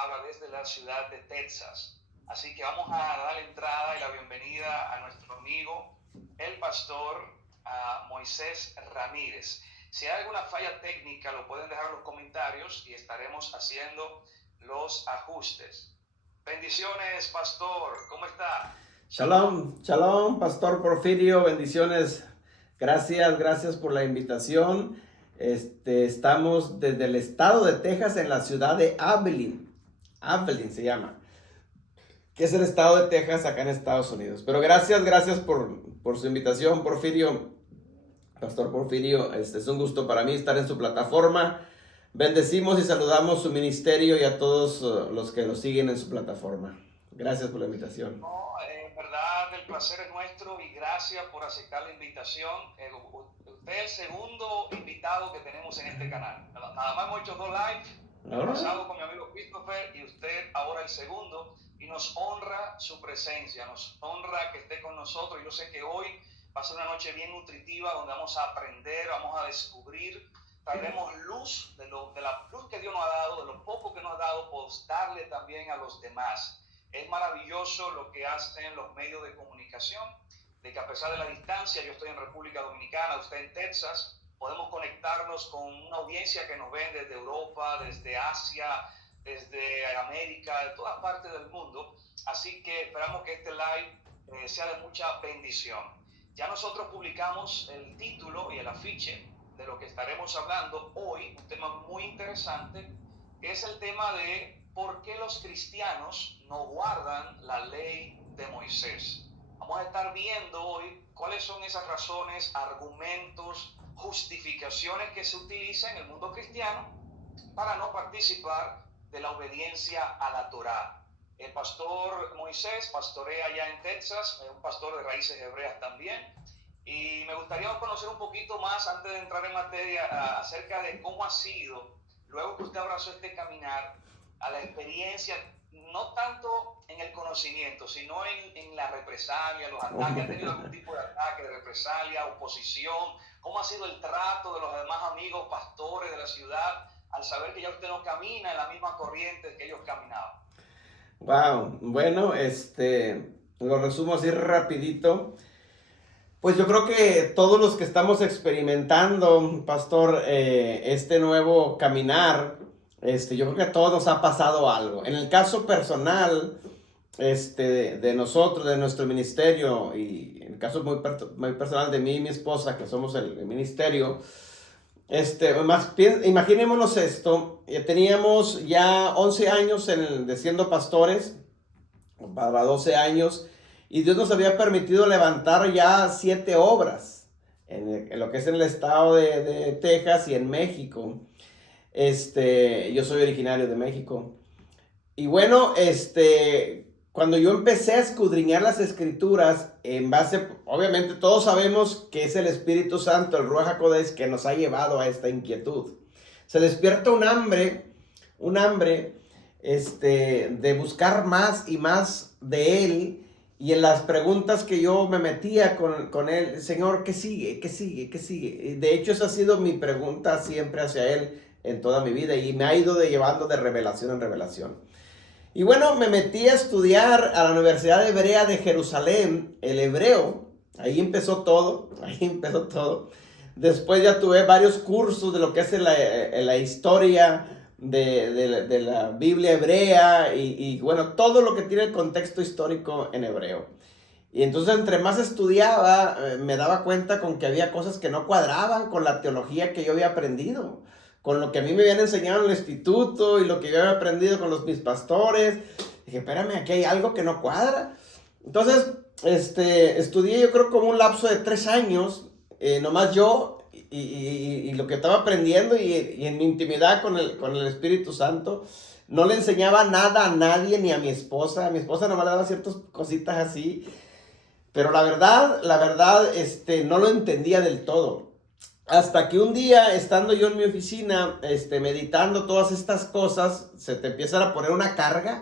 palabra desde la ciudad de Texas. Así que vamos a dar la entrada y la bienvenida a nuestro amigo, el pastor Moisés Ramírez. Si hay alguna falla técnica, lo pueden dejar en los comentarios y estaremos haciendo los ajustes. Bendiciones, pastor. ¿Cómo está? Shalom, shalom, pastor Porfirio. Bendiciones. Gracias por la invitación. Estamos desde el estado de Texas en la ciudad de Abilene. Abilene se llama, que es el estado de Texas acá en Estados Unidos. Pero gracias por su invitación, Porfirio. Pastor Porfirio, es un gusto para mí estar en su plataforma. Bendecimos y saludamos su ministerio y a todos los que lo siguen en su plataforma. Gracias por la invitación. No, en verdad el placer es nuestro y gracias por aceptar la invitación. Usted es el segundo invitado que tenemos en este canal. Nada más hemos hecho 2 live, el pasado con mi amigo Christopher y usted ahora el segundo. Y nos honra su presencia, nos honra que esté con nosotros. Yo sé que hoy va a ser una noche bien nutritiva donde vamos a aprender, vamos a descubrir, traeremos luz de la luz que Dios nos ha dado, de lo poco que nos ha dado, pues darle también a los demás. Es maravilloso lo que hacen los medios de comunicación, de que a pesar de la distancia, yo estoy en República Dominicana, usted en Texas, podemos conectarnos con una audiencia que nos ven desde Europa, desde Asia, desde América, de todas partes del mundo. Así que esperamos que este live sea de mucha bendición. Ya nosotros publicamos el título y el afiche de lo que estaremos hablando hoy, un tema muy interesante, que es el tema de por qué los cristianos no guardan la ley de Moisés. Vamos a estar viendo hoy cuáles son esas razones, argumentos, justificaciones que se utilizan en el mundo cristiano para no participar de la obediencia a la Torá. El pastor Moisés pastorea allá en Texas, es un pastor de raíces hebreas también, y me gustaría conocer un poquito más, antes de entrar en materia, acerca de cómo ha sido, luego que usted abrazó este caminar, a la experiencia, no tanto en el conocimiento, sino en la represalia, los ataques. ¿Ha tenido algún tipo de ataque, de represalia, oposición? ¿Cómo ha sido el trato de los demás amigos pastores de la ciudad al saber que ya usted no camina en la misma corriente que ellos caminaban? Wow, bueno, lo resumo así rapidito. Pues yo creo que todos los que estamos experimentando, pastor, este nuevo caminar, yo creo que a todos nos ha pasado algo. En el caso personal, de nosotros, de nuestro ministerio, y en el caso muy personal de mí y mi esposa, que somos el ministerio, imaginémonos esto, teníamos ya 11 años de siendo pastores, para 12 años, y Dios nos había permitido levantar ya 7 obras, en lo que es en el estado de Texas y en México. Yo soy originario de México. Y bueno, cuando yo empecé a escudriñar las escrituras, en base, obviamente todos sabemos que es el Espíritu Santo, el Ruach HaKodesh, que nos ha llevado a esta inquietud. Se despierta un hambre, de buscar más y más de Él. Y en las preguntas que yo me metía con Él, Señor, ¿qué sigue? ¿Qué sigue? ¿Qué sigue? De hecho, esa ha sido mi pregunta siempre hacia Él en toda mi vida, y me ha ido llevando de revelación en revelación. Y bueno, me metí a estudiar a la Universidad Hebrea de Jerusalén, el hebreo. Ahí empezó todo. Después ya tuve varios cursos de lo que es la historia de la Biblia hebrea y bueno, todo lo que tiene el contexto histórico en hebreo. Y entonces entre más estudiaba, me daba cuenta con que había cosas que no cuadraban con la teología que yo había aprendido, con lo que a mí me habían enseñado en el instituto y lo que yo había aprendido con mis pastores. Dije, espérame, aquí hay algo que no cuadra. Entonces, estudié yo creo como un lapso de 3 años, nomás yo y lo que estaba aprendiendo y en mi intimidad con el Espíritu Santo. No le enseñaba nada a nadie, ni a mi esposa. A mi esposa nomás le daba ciertas cositas así. Pero la verdad, no lo entendía del todo. Hasta que un día, estando yo en mi oficina, meditando todas estas cosas, se te empieza a poner una carga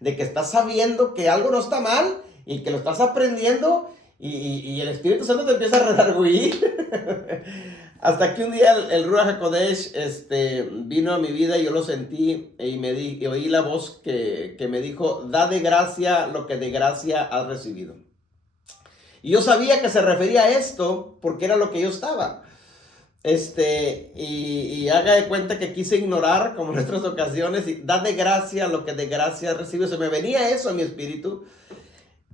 de que estás sabiendo que algo no está mal y que lo estás aprendiendo y el Espíritu Santo te empieza a redarguir. Hasta que un día el Ruach HaKodesh vino a mi vida y yo lo sentí y oí la voz que me dijo, da de gracia lo que de gracia has recibido. Y yo sabía que se refería a esto porque era lo que yo estaba. Y haga de cuenta que quise ignorar, como en otras ocasiones, y da de gracia lo que de gracia has recibido. Se me venía eso a mi espíritu.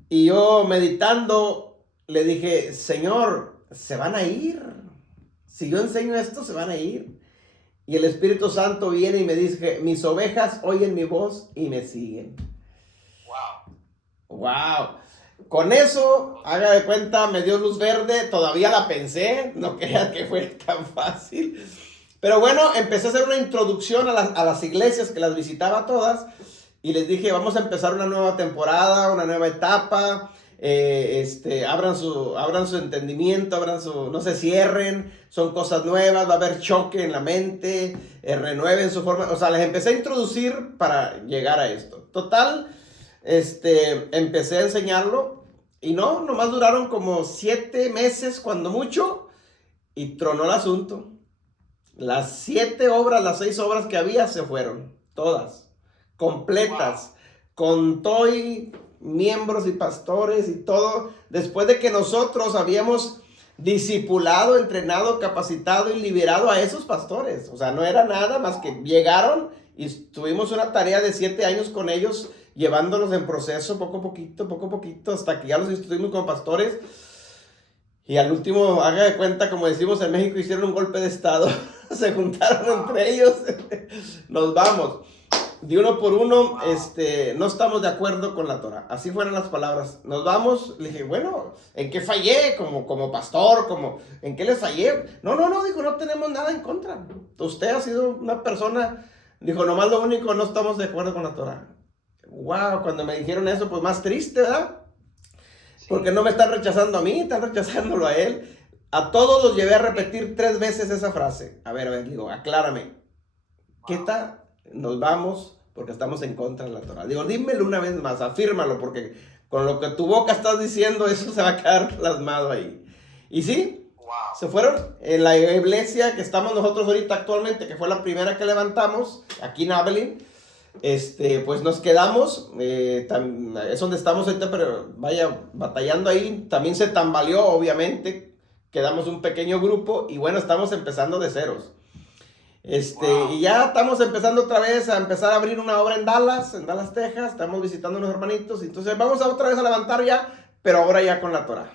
Y yo meditando le dije, Señor, se van a ir. Si yo enseño esto, se van a ir. Y el Espíritu Santo viene y me dice, mis ovejas oyen mi voz y me siguen. Wow. Con eso, haga de cuenta, me dio luz verde. Todavía la pensé, no creas que fue tan fácil. Pero bueno, empecé a hacer una introducción a las iglesias que las visitaba todas. Y les dije, vamos a empezar una nueva temporada, una nueva etapa. Abran su entendimiento, no se cierren, son cosas nuevas, va a haber choque en la mente, renueven su forma. O sea, les empecé a introducir para llegar a esto. Total, empecé a enseñarlo y nomás duraron como 7 meses, cuando mucho, y tronó el asunto. Las 6 obras que había se fueron, todas. Completas, con todo y miembros y pastores y todo, después de que nosotros habíamos discipulado, entrenado, capacitado y liberado a esos pastores. O sea, no era nada más que llegaron y tuvimos una tarea de 7 años con ellos, llevándolos en proceso poco a poquito, hasta que ya los instruimos como pastores. Y al último, haga de cuenta, como decimos en México, hicieron un golpe de estado. Se juntaron entre ellos. Nos vamos. De uno por uno, no estamos de acuerdo con la Torah. Así fueron las palabras. Nos vamos. Le dije, bueno, ¿en qué fallé? Como pastor, ¿en qué les fallé? No, dijo, no tenemos nada en contra. Usted ha sido una persona, dijo, nomás lo único, no estamos de acuerdo con la Torah. Wow, cuando me dijeron eso, pues más triste, ¿verdad? Porque no me están rechazando a mí, están rechazándolo a él. A todos los llevé a repetir 3 veces esa frase. A ver, digo, aclárame. ¿Qué tal? Nos vamos porque estamos en contra de la Torah. Digo, dímelo una vez más, afírmalo, porque con lo que tu boca estás diciendo, eso se va a quedar plasmado ahí. Y sí, se fueron. En la iglesia que estamos nosotros ahorita actualmente, que fue la primera que levantamos, aquí en Abilene, pues nos quedamos, es donde estamos ahorita, pero vaya, batallando ahí. También se tambaleó, obviamente, quedamos un pequeño grupo y bueno, estamos empezando de ceros. Y ya estamos empezando otra vez a empezar a abrir una obra en Dallas, Texas. Estamos visitando a unos hermanitos. Entonces vamos a otra vez a levantar ya, pero ahora ya con la Torah,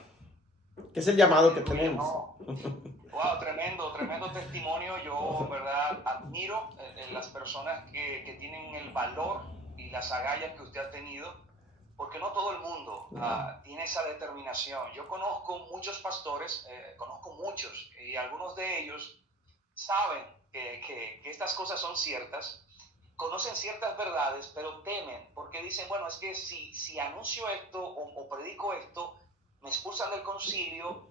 que es el llamado que tenemos. Wow, tremendo testimonio. Yo, en verdad, admiro las personas que tienen el valor y las agallas que usted ha tenido, porque no todo el mundo tiene esa determinación. Yo conozco muchos pastores, y algunos de ellos saben que estas cosas son ciertas, conocen ciertas verdades, pero temen, porque dicen, bueno, es que si anuncio esto o predico esto, me expulsan del concilio,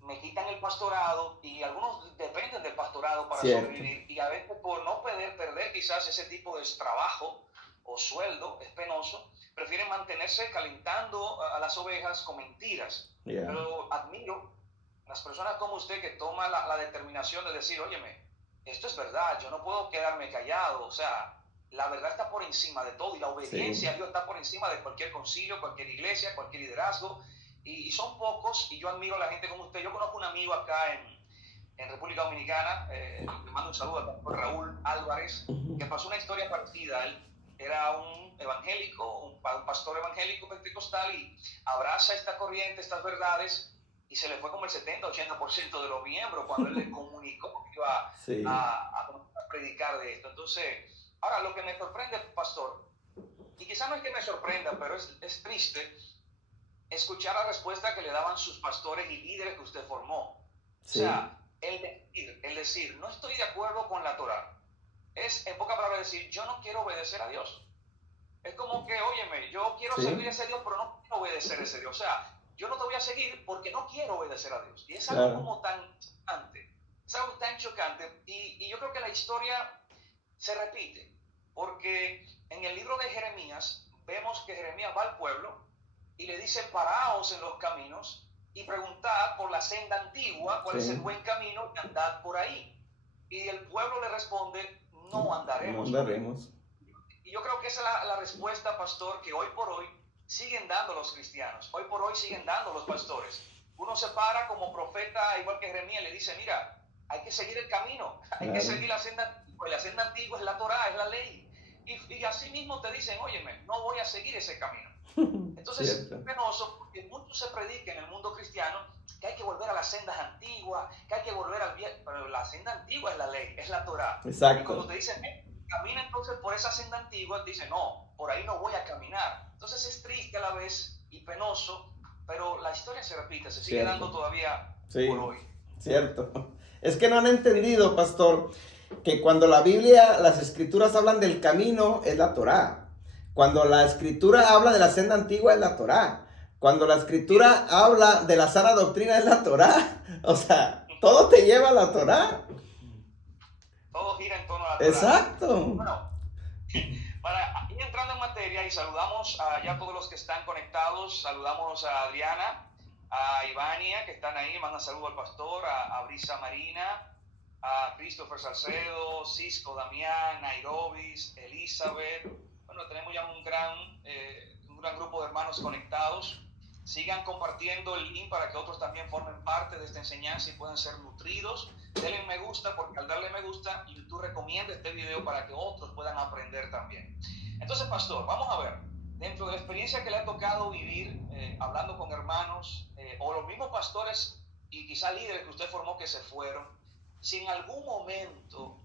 me quitan el pastorado, y algunos dependen del pastorado para sobrevivir, y a veces por no perder quizás ese tipo de trabajo o sueldo, es penoso, prefieren mantenerse calentando a las ovejas con mentiras. Pero admiro las personas como usted que toman la determinación de decir, óyeme, esto es verdad, yo no puedo quedarme callado. O sea, la verdad está por encima de todo, y la obediencia a Dios está por encima de cualquier concilio, cualquier iglesia, cualquier liderazgo, y son pocos, y yo admiro a la gente como usted. Yo conozco un amigo acá en República Dominicana, le mando un saludo a Raúl Álvarez, que pasó una historia parecida. Él era un evangélico, un pastor evangélico pentecostal, y abraza esta corriente, estas verdades, y se le fue como el 70-80% de los miembros cuando él le comunicó que iba a predicar de esto. Entonces, ahora lo que me sorprende, pastor, y quizás no es que me sorprenda, pero es triste escuchar la respuesta que le daban sus pastores y líderes que usted formó. O sea, el decir, no estoy de acuerdo con la Torah, es en pocas palabras decir, yo no quiero obedecer a Dios. Es como que, óyeme, yo quiero servir a ese Dios, pero no quiero obedecer a ese Dios. O sea, yo no te voy a seguir porque no quiero obedecer a Dios. Y es algo como tan chocante, y yo creo que la historia se repite, porque en el libro de Jeremías vemos que Jeremías va al pueblo y le dice, paraos en los caminos y preguntad por la senda antigua, cuál es el buen camino, y andad por ahí. Y el pueblo le responde, no andaremos. No andaremos. Y yo creo que esa es la respuesta, pastor, que hoy por hoy siguen dando los cristianos, hoy por hoy siguen dando los pastores. Uno se para como profeta, igual que Jeremías, le dice, mira, hay que seguir el camino, hay que seguir la senda antigua, y la senda antigua es la Torá, es la ley. Y así mismo te dicen, óyeme, no voy a seguir ese camino. Entonces es penoso porque mucho se predica en el mundo cristiano que hay que volver a las sendas antiguas, que hay que volver al viejo, pero la senda antigua es la ley, es la Torá. Exacto. Y cuando te dicen, camina entonces por esa senda antigua, te dicen, no, por ahí no voy a caminar. Entonces es triste a la vez y penoso, pero la historia se repite, se sigue dando todavía por hoy. Cierto. Es que no han entendido, pastor, que cuando la Biblia, las escrituras hablan del camino, es la Torá. Cuando la escritura habla de la senda antigua, es la Torá. Cuando la escritura habla de la sana doctrina, es la Torá. O sea, todo te lleva a la Torá. Todo gira en torno a la Torá. Exacto. Bueno, para ir entrando en materia y saludamos a ya todos los que están conectados, saludamos a Adriana, a Ivania, que están ahí, manda saludo al pastor, a Brisa Marina, a Christopher Salcedo, Cisco Damián, Nairobis, Elizabeth. Bueno, tenemos ya un gran grupo de hermanos conectados. Sigan compartiendo el link para que otros también formen parte de esta enseñanza y puedan ser nutridos. Denle me gusta, porque al darle me gusta, YouTube recomienda este video para que otros puedan aprender también. Entonces, pastor, vamos a ver, dentro de la experiencia que le ha tocado vivir, hablando con hermanos, o los mismos pastores y quizá líderes que usted formó que se fueron, si en algún momento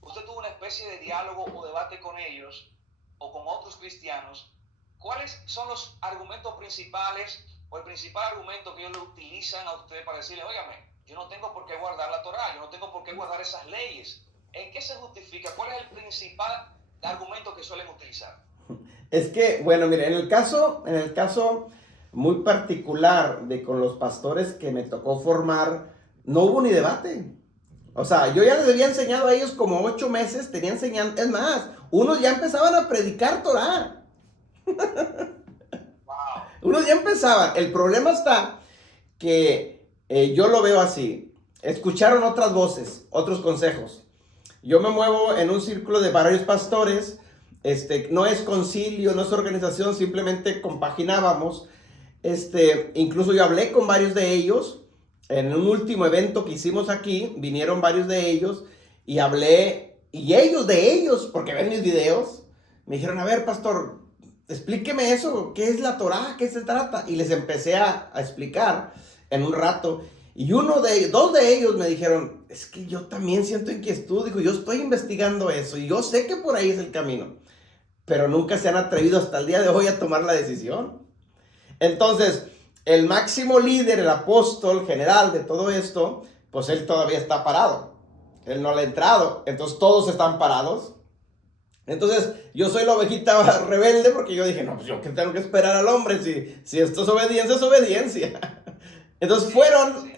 usted tuvo una especie de diálogo o debate con ellos, o con otros cristianos, ¿cuáles son los argumentos principales o el principal argumento que ellos le utilizan a usted para decirle, óigame, yo no tengo por qué guardar la Torá, yo no tengo por qué guardar esas leyes? ¿En qué se justifica? ¿Cuál es el principal argumento que suelen utilizar? Es que, bueno, mire, en el caso muy particular de con los pastores que me tocó formar, no hubo ni debate. O sea, yo ya les había enseñado a ellos como 8 meses, tenía enseñando, es más, unos ya empezaban a predicar Torá. Wow. Unos ya empezaban. El problema está que yo lo veo así. Escucharon otras voces, otros consejos. Yo me muevo en un círculo de varios pastores. No es concilio, no es organización, simplemente compaginábamos. Incluso yo hablé con varios de ellos. En un último evento que hicimos aquí, vinieron varios de ellos y hablé, y ellos de ellos, porque ven mis videos, me dijeron, a ver, pastor, explíqueme eso, ¿qué es la Torá? ¿Qué se trata? Y les empecé a explicar en un rato, y dos de ellos me dijeron, es que yo también siento inquietud, dijo, yo estoy investigando eso, y yo sé que por ahí es el camino, pero nunca se han atrevido hasta el día de hoy a tomar la decisión. Entonces, el máximo líder, el apóstol general de todo esto, pues él todavía está parado. Él no le ha entrado. Entonces todos están parados. Entonces yo soy la ovejita rebelde porque yo dije, no, pues yo que tengo que esperar al hombre. Si esto es obediencia, es obediencia. Entonces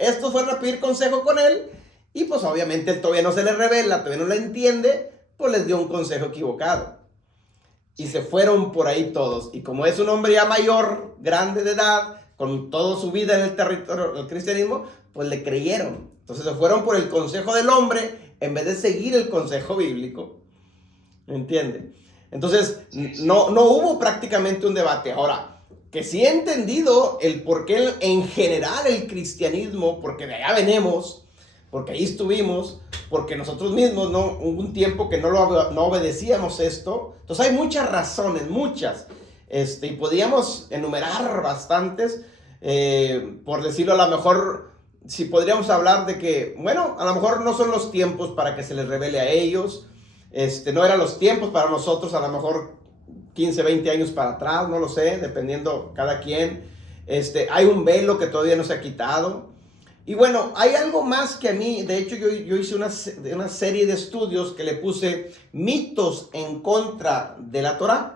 estos fueron a pedir consejo con él. Y pues obviamente él todavía no se le revela, todavía no le entiende. Pues les dio un consejo equivocado. Y se fueron por ahí todos. Y como es un hombre ya mayor, grande de edad, con toda su vida en el territorio del cristianismo, pues le creyeron. Entonces se fueron por el consejo del hombre en vez de seguir el consejo bíblico. ¿Me entiende? Entonces no hubo prácticamente un debate. Ahora, que sí he entendido el por qué en general el cristianismo, porque de allá venimos, porque ahí estuvimos, porque nosotros mismos hubo un tiempo que no obedecíamos esto. Entonces hay muchas razones, muchas. Y podríamos enumerar bastantes, por decirlo, a lo mejor, si podríamos hablar de que, bueno, a lo mejor no son los tiempos para que se les revele a ellos, no eran los tiempos para nosotros, a lo mejor 15, 20 años para atrás, no lo sé, dependiendo cada quien. Hay un velo que todavía no se ha quitado. Y bueno, hay algo más que a mí, de hecho yo hice una serie de estudios que le puse mitos en contra de la Torá.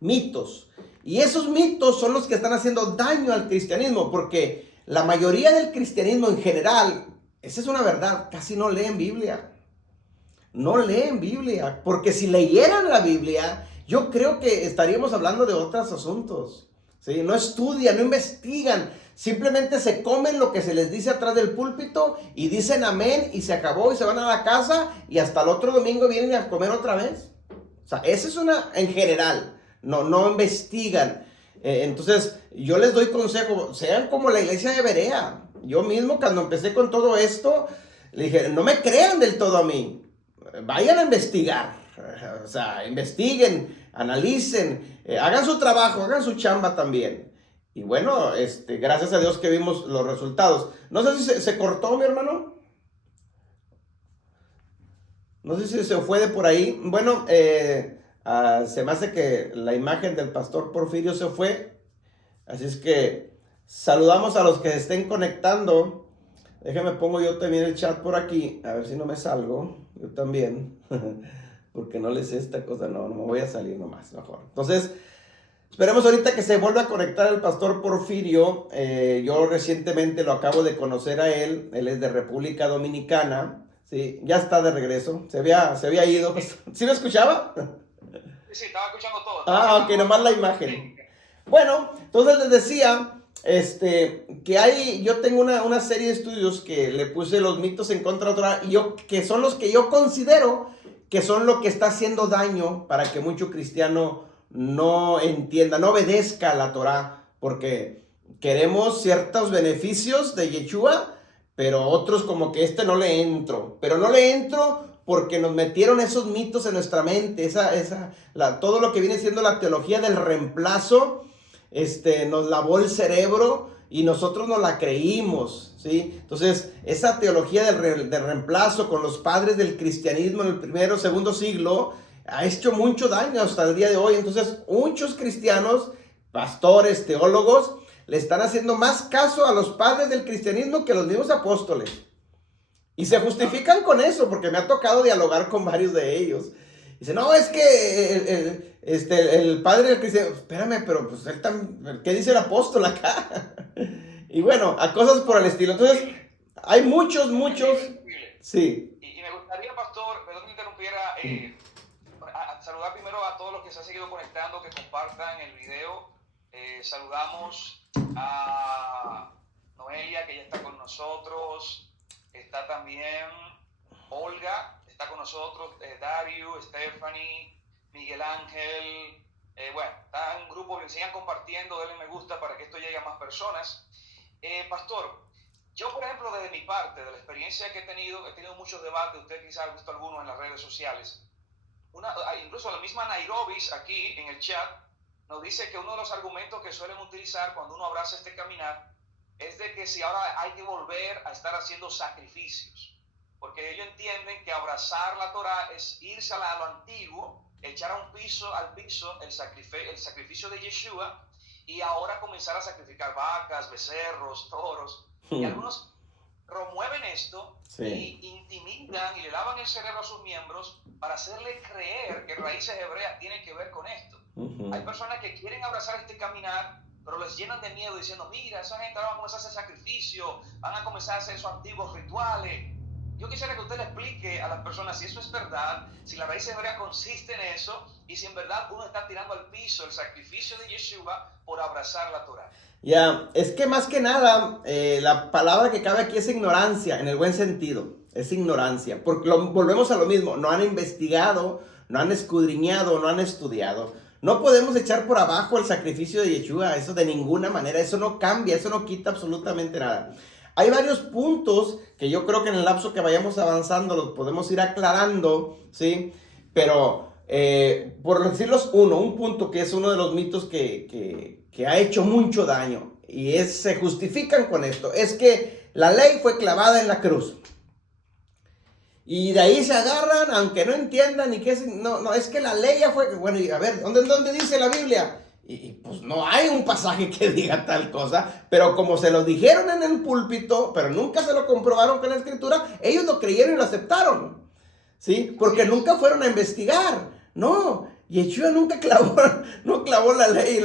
Mitos. Y esos mitos son los que están haciendo daño al cristianismo, porque la mayoría del cristianismo en general, esa es una verdad, casi no leen Biblia. No leen Biblia, porque si leyeran la Biblia, yo creo que estaríamos hablando de otros asuntos. ¿Sí? No estudian, no investigan. simplemente se comen lo que se les dice atrás del púlpito y dicen amén y se acabó y se van a la casa y hasta el otro domingo vienen a comer otra vez. O sea, esa es una en general, no investigan. Entonces, yo les doy consejo, sean como la iglesia de Berea. Yo mismo cuando empecé con todo esto, le dije, no me crean del todo a mí, vayan a investigar. O sea, investiguen, analicen, hagan su trabajo, hagan su chamba también. Y bueno, gracias a Dios que vimos los resultados. No sé si se cortó, mi hermano. No sé si se fue de por ahí. Bueno, se me hace que la imagen del pastor Porfirio se fue. Así es que saludamos a los que estén conectando. Déjame pongo yo también el chat por aquí. A ver si no me salgo. Yo también. Porque no les sé esta cosa. No me voy a salir nomás. Mejor. Entonces, esperemos ahorita que se vuelva a conectar el pastor Porfirio. Yo recientemente lo acabo de conocer a él. Él es de República Dominicana. Sí, ya está de regreso. Se había ido. ¿Sí me escuchaba? Sí, estaba escuchando todo. Ok, nomás la imagen. Bueno, entonces les decía que yo tengo una serie de estudios que le puse los mitos en contra de la Torah, que son los que yo considero que son lo que está haciendo daño para que mucho cristiano no entienda, no obedezca a la Torah, porque queremos ciertos beneficios de Yeshua, pero otros como que no le entro, pero no le entro porque nos metieron esos mitos en nuestra mente, todo lo que viene siendo la teología del reemplazo, nos lavó el cerebro y nosotros nos la creímos, ¿sí? Entonces, esa teología del reemplazo con los padres del cristianismo en el primero o segundo siglo ha hecho mucho daño hasta el día de hoy. Entonces, muchos cristianos, pastores, teólogos, le están haciendo más caso a los padres del cristianismo que a los mismos apóstoles. Y se justifican con eso, porque me ha tocado dialogar con varios de ellos. Dice, no, es que el padre del cristianismo, espérame, pero pues ¿qué dice el apóstol acá? Y bueno, a cosas por el estilo. Entonces, hay muchos. Sí. Y me gustaría, pastor, perdón que interrumpiera, saludar primero a todos los que se han seguido conectando, que compartan el video. Saludamos a Noelia, que ya está con nosotros. Está también Olga, está con nosotros, Dario, Stephanie, Miguel Ángel. Bueno, está un grupo que sigan compartiendo, denle me gusta para que esto llegue a más personas. Pastor, yo por ejemplo desde mi parte, de la experiencia que he tenido muchos debates, usted quizás ha visto algunos en las redes sociales. Incluso la misma Nairobis aquí en el chat nos dice que uno de los argumentos que suelen utilizar cuando uno abraza este caminar es de que si ahora hay que volver a estar haciendo sacrificios, porque ellos entienden que abrazar la Torah es irse a lo antiguo, echar al piso el sacrificio de Yeshua y ahora comenzar a sacrificar vacas, becerros, toros. Y algunos promueven esto, sí, y intimidan y le lavan el cerebro a sus miembros para hacerle creer que raíces hebreas tienen que ver con esto. Hay personas que quieren abrazar este caminar, pero les llenan de miedo diciendo, mira, esa gente ahora va a comenzar a hacer sacrificio, van a comenzar a hacer sus antiguos rituales. Yo quisiera que usted le explique a las personas si eso es verdad, si la raíz hebrea consiste en eso, y si en verdad uno está tirando al piso el sacrificio de Yeshua por abrazar la Torah. Ya, es que más que nada, la palabra que cabe aquí es ignorancia, en el buen sentido, es ignorancia, porque volvemos a lo mismo, no han investigado, no han escudriñado, no han estudiado. No podemos echar por abajo el sacrificio de Yeshua, eso de ninguna manera, eso no cambia, eso no quita absolutamente nada. Hay varios puntos que yo creo que en el lapso que vayamos avanzando los podemos ir aclarando, ¿sí? Pero, por decirlos un punto que es uno de los mitos que ha hecho mucho daño, y se justifican con esto, es que la ley fue clavada en la cruz. Y de ahí se agarran, aunque no entiendan ni qué es, no, es que la ley ya fue, bueno, y a ver, ¿dónde dice la Biblia? Y pues no hay un pasaje que diga tal cosa, pero como se lo dijeron en el púlpito, pero nunca se lo comprobaron con la escritura, ellos lo creyeron y lo aceptaron, ¿sí? Porque nunca fueron a investigar, no, Yeshua nunca clavó la ley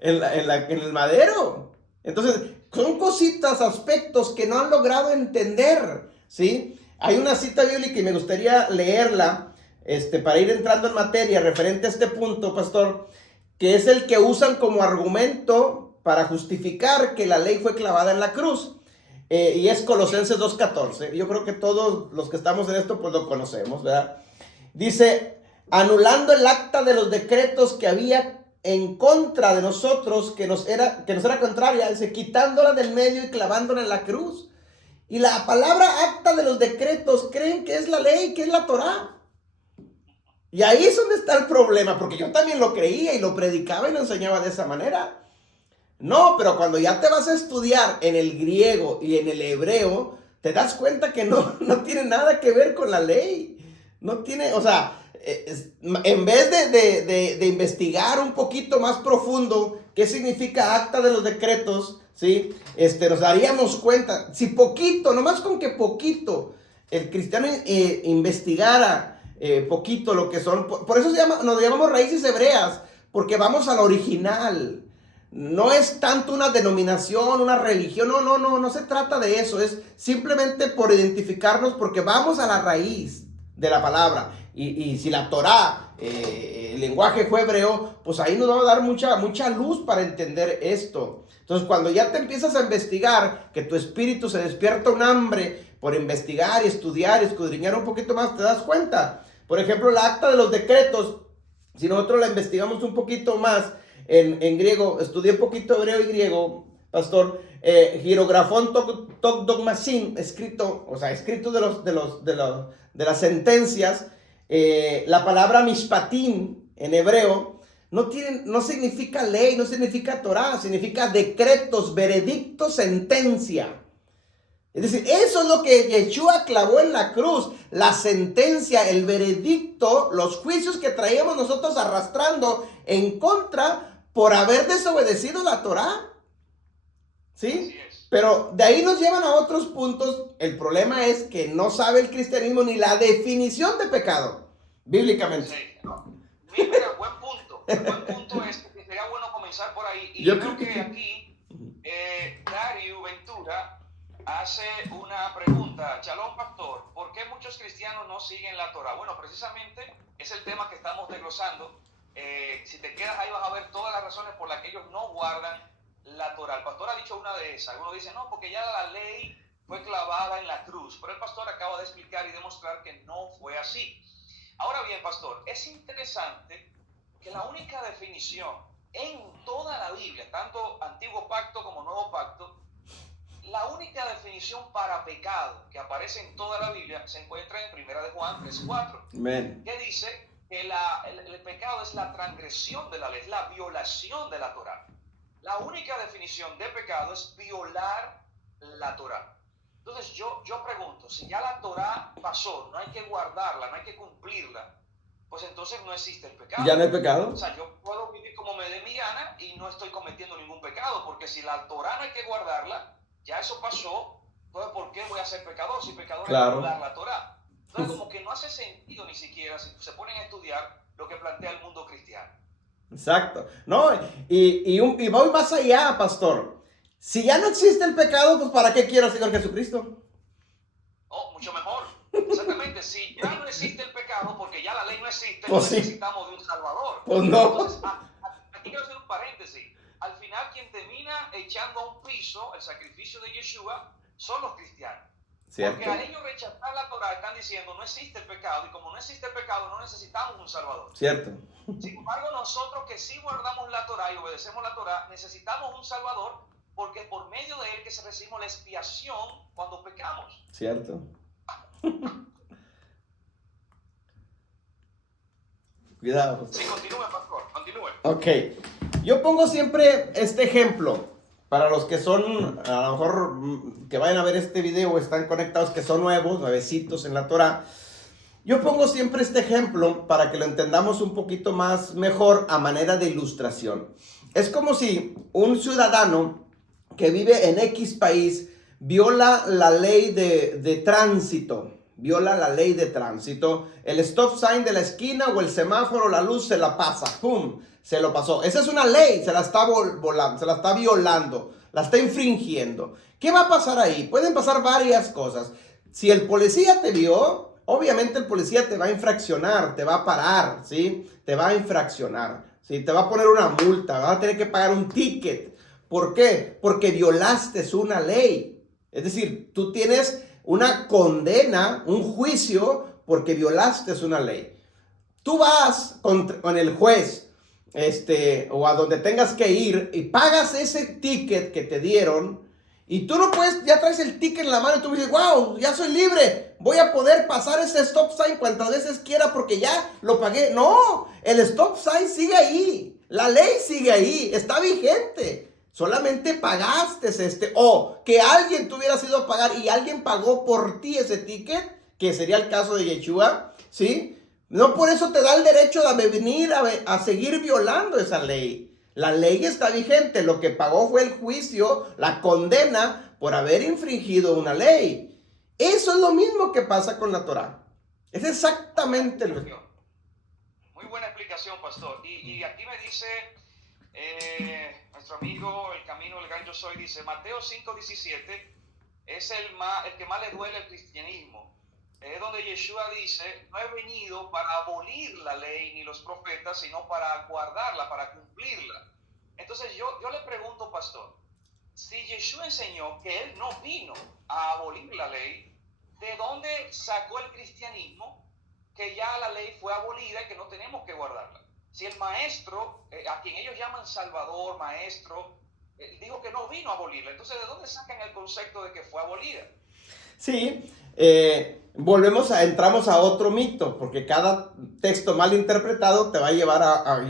en el madero. Entonces, son cositas, aspectos que no han logrado entender, ¿sí? Hay una cita bíblica y me gustaría leerla, para ir entrando en materia referente a este punto, pastor, que es el que usan como argumento para justificar que la ley fue clavada en la cruz. Y es Colosenses 2:14. Yo creo que todos los que estamos en esto pues lo conocemos, ¿verdad? Dice, anulando el acta de los decretos que había en contra de nosotros, que nos era contraria, dice, quitándola del medio y clavándola en la cruz. Y la palabra acta de los decretos creen que es la ley, que es la Torá. Y ahí es donde está el problema, porque yo también lo creía y lo predicaba y lo enseñaba de esa manera. No, pero cuando ya te vas a estudiar en el griego y en el hebreo, te das cuenta que no tiene nada que ver con la ley. No tiene, o sea, en vez de investigar un poquito más profundo qué significa acta de los decretos, ¿sí? Nos daríamos cuenta, si poquito, nomás con que poquito, el cristiano investigara poquito lo que son, por eso nos llamamos raíces hebreas, porque vamos al original. No es tanto una denominación, una religión, no se trata de eso, es simplemente por identificarnos porque vamos a la raíz de la palabra. Y si la Torá, el lenguaje fue hebreo, pues ahí nos va a dar mucha luz para entender esto. Entonces, cuando ya te empiezas a investigar, que tu espíritu se despierta un hambre por investigar y estudiar y escudriñar un poquito más, te das cuenta. Por ejemplo, la acta de los decretos, si nosotros la investigamos un poquito más en griego, estudié un poquito hebreo y griego, pastor, Girografón Tokdogmasin, escrito de las sentencias, la palabra mishpatim en hebreo no significa ley, no significa Torah, significa decretos, veredicto, sentencia. Es decir, eso es lo que Yeshua clavó en la cruz, la sentencia, el veredicto, los juicios que traíamos nosotros arrastrando en contra por haber desobedecido la Torah. ¿Sí? Pero de ahí nos llevan a otros puntos. El problema es que no sabe el cristianismo ni la definición de pecado, bíblicamente. Sí, ¿no? Mira, buen punto. El buen punto es que sería bueno comenzar por ahí. Y yo creo que aquí Dario Ventura hace una pregunta. Shalom, pastor, ¿por qué muchos cristianos no siguen la Torah? Bueno, precisamente es el tema que estamos desglosando. Si te quedas ahí vas a ver todas las razones por las que ellos no guardan la Torah. El pastor ha dicho una de esas. Algunos dicen, no, porque ya la ley fue clavada en la cruz. Pero el pastor acaba de explicar y demostrar que no fue así. Ahora bien, pastor, es interesante que la única definición en toda la Biblia, tanto Antiguo Pacto como Nuevo Pacto, la única definición para pecado que aparece en toda la Biblia se encuentra en 1 de Juan 3:4, que dice que el pecado es la transgresión de la ley, es la violación de la Torah. La única definición de pecado es violar la Torah. Entonces yo pregunto, si ya la Torah pasó, no hay que guardarla, no hay que cumplirla, pues entonces no existe el pecado. ¿Ya no hay pecado? O sea, yo puedo vivir como me dé mi gana y no estoy cometiendo ningún pecado, porque si la Torah no hay que guardarla, ya eso pasó, entonces ¿por qué voy a ser pecador si pecador es violar la Torah? Entonces como que no hace sentido ni siquiera si se ponen a estudiar lo que plantea el mundo cristiano. Exacto. No, y voy más allá, pastor. Si ya no existe el pecado, pues ¿para qué quiero al Señor Jesucristo? Oh, mucho mejor. Exactamente. Si ya no existe el pecado, porque ya la ley no existe, pues no necesitamos de un Salvador. Pues no. Entonces, aquí quiero hacer un paréntesis. Al final, quien termina echando a un piso el sacrificio de Yeshua son los cristianos. ¿Cierto? Porque al ellos rechazar la Torah están diciendo no existe el pecado, y como no existe el pecado no necesitamos un Salvador. Cierto. Sin embargo, nosotros que sí guardamos la Torah y obedecemos la Torah, necesitamos un Salvador, porque es por medio de él que se recibimos la expiación cuando pecamos. Cierto. Cuidado. Sí, continúe, pastor, continúe. Ok. Yo pongo siempre este ejemplo. Para los que son, a lo mejor, que vayan a ver este video o están conectados, que son nuevos, nuevecitos en la Torah. Yo pongo siempre este ejemplo para que lo entendamos un poquito más mejor a manera de ilustración. Es como si un ciudadano que vive en X país viola la ley de tránsito. Viola la ley de tránsito. El stop sign de la esquina o el semáforo, la luz se la pasa. ¡Pum! Se lo pasó. Esa es una ley, se la está volando, se la está violando, la está infringiendo. ¿Qué va a pasar ahí? Pueden pasar varias cosas. Si el policía te vio, obviamente el policía te va a infraccionar, te va a parar, ¿sí? Te va a infraccionar, ¿sí? Te va a poner una multa, vas a tener que pagar un ticket. ¿Por qué? Porque violaste una ley. Es decir, tú tienes una condena, un juicio, porque violaste una ley. Tú vas con el juez, o a donde tengas que ir y pagas ese ticket que te dieron y tú no puedes, ya traes el ticket en la mano y tú dices, wow, ya soy libre, voy a poder pasar ese stop sign cuantas veces quiera porque ya lo pagué. No, el stop sign sigue ahí, la ley sigue ahí, está vigente. Solamente pagaste o que alguien tuviera sido a pagar y alguien pagó por ti ese ticket, que sería el caso de Yeshua, ¿sí? No por eso te da el derecho de venir a seguir violando esa ley. La ley está vigente. Lo que pagó fue el juicio, la condena por haber infringido una ley. Eso es lo mismo que pasa con la Torá. Es exactamente lo mismo. Muy buena explicación, pastor. Y aquí me dice nuestro amigo El Camino, el Gran Yo Soy, dice, Mateo 5:17 es el que más le duele al cristianismo. Es donde Yeshua dice, no he venido para abolir la ley ni los profetas, sino para guardarla, para cumplirla. Entonces yo le pregunto, pastor, si Yeshua enseñó que él no vino a abolir la ley, ¿de dónde sacó el cristianismo que ya la ley fue abolida y que no tenemos que guardarla? Si el maestro, a quien ellos llaman Salvador, maestro, dijo que no vino a abolirla, entonces ¿de dónde sacan el concepto de que fue abolida? Sí, entramos a otro mito, porque cada texto mal interpretado te va a llevar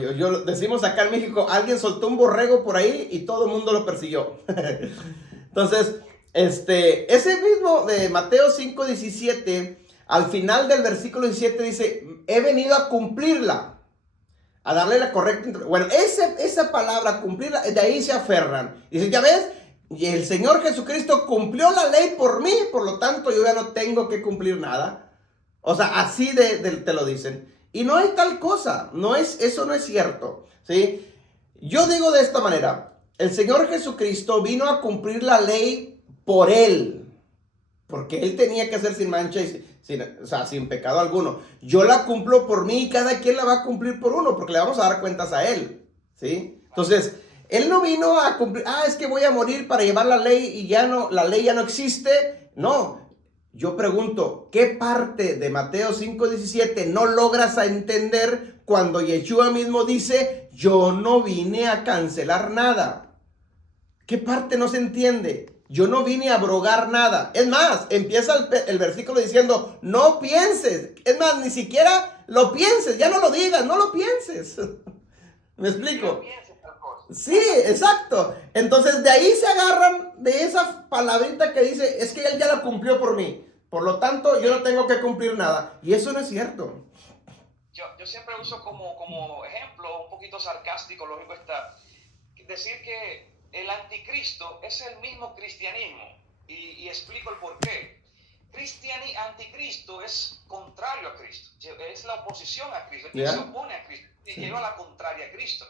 decimos acá en México, alguien soltó un borrego por ahí y todo el mundo lo persiguió. Entonces, ese mismo de Mateo 5:17, al final del versículo 17 dice, he venido a cumplirla, a darle la correcta. Bueno, esa palabra, cumplirla, de ahí se aferran. Dicen, ya ves, y el Señor Jesucristo cumplió la ley por mí, por lo tanto yo ya no tengo que cumplir nada. O sea, así te lo dicen. Y no hay tal cosa, eso no es cierto, ¿sí? Yo digo de esta manera, el Señor Jesucristo vino a cumplir la ley por Él, porque Él tenía que ser sin mancha y sin pecado alguno. Yo la cumplo por mí y cada quien la va a cumplir por uno, porque le vamos a dar cuentas a Él, ¿sí? Entonces, Él no vino a cumplir, es que voy a morir para llevar la ley y la ley ya no existe. No, yo pregunto, ¿qué parte de Mateo 5:17 no logras entender cuando Yeshua mismo dice, yo no vine a cancelar nada? ¿Qué parte no se entiende? Yo no vine a abrogar nada. Es más, empieza el versículo diciendo, no pienses. Es más, ni siquiera lo pienses, ya no lo digas, no lo pienses. ¿Me explico? Sí, exacto. Entonces de ahí se agarran de esa palabrita que dice, es que Él ya la cumplió por mí. Por lo tanto, yo no tengo que cumplir nada. Y eso no es cierto. Yo siempre uso como ejemplo, un poquito sarcástico, lógico está, decir que el anticristo es el mismo cristianismo. Y explico el por qué. Anticristo es contrario a Cristo. Es la oposición a Cristo. Yeah. Se opone a Cristo. Y lleva la contraria a Cristo.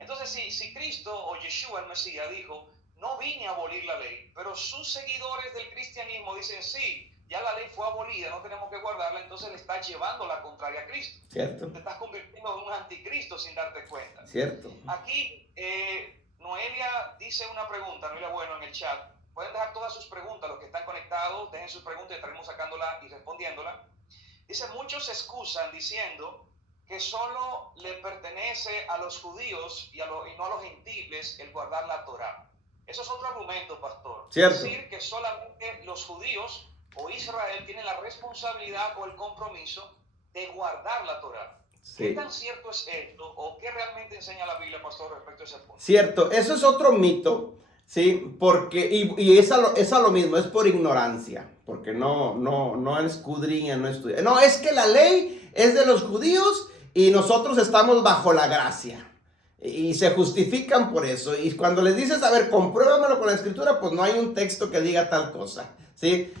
Entonces, si Cristo o Yeshua, el Mesías, dijo, no vine a abolir la ley, pero sus seguidores del cristianismo dicen, sí, ya la ley fue abolida, no tenemos que guardarla, entonces le estás llevando la contraria a Cristo. Cierto. Te estás convirtiendo en un anticristo sin darte cuenta. Cierto. Aquí, Noelia dice una pregunta, Noelia Bueno, en el chat. Pueden dejar todas sus preguntas, los que están conectados, dejen sus preguntas y estaremos sacándola y respondiéndola. Dice, muchos se excusan diciendo que solo le pertenece a los judíos y no a los gentiles el guardar la Torá. Eso es otro argumento, pastor. Cierto. Decir que solamente los judíos o Israel tienen la responsabilidad o el compromiso de guardar la Torá. Sí. ¿Qué tan cierto es esto o qué realmente enseña la Biblia, pastor, respecto a ese punto? Cierto, eso es otro mito, ¿sí? Porque, y es a lo mismo, es por ignorancia, porque no escudriñan, no estudian. No, es que la ley es de los judíos y nosotros estamos bajo la gracia. Y se justifican por eso. Y cuando les dices, a ver, compruébamelo con la escritura, pues no hay un texto que diga tal cosa, ¿sí?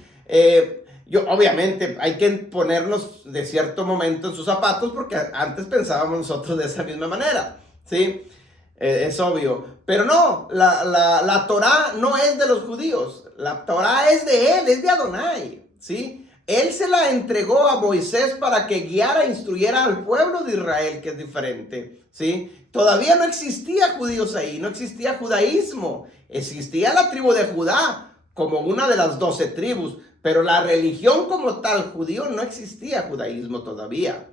Obviamente hay que ponernos de cierto momento en sus zapatos porque antes pensábamos nosotros de esa misma manera, ¿sí? Es obvio. Pero no, la Torá no es de los judíos. La Torá es de Él, es de Adonai, ¿sí? Él se la entregó a Moisés para que guiara e instruyera al pueblo de Israel, que es diferente, ¿sí? Todavía no existía judíos ahí, no existía judaísmo. Existía la tribu de Judá como una de las 12 tribus, pero la religión como tal, judío, no existía judaísmo todavía.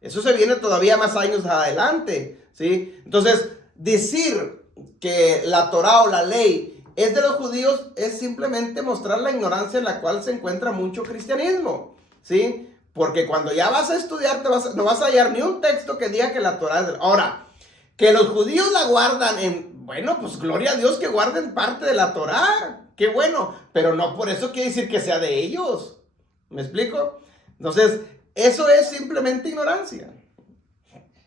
Eso se viene todavía más años adelante, ¿sí? Entonces, decir que la Torá o la ley es de los judíos es simplemente mostrar la ignorancia en la cual se encuentra mucho cristianismo, ¿sí? Porque cuando ya vas a estudiar no vas a hallar ni un texto que diga que la Torá es de... Ahora, que los judíos la guardan bueno, pues gloria a Dios que guarden parte de la Torá, qué bueno, pero no por eso quiere decir que sea de ellos, ¿me explico? Entonces, eso es simplemente ignorancia.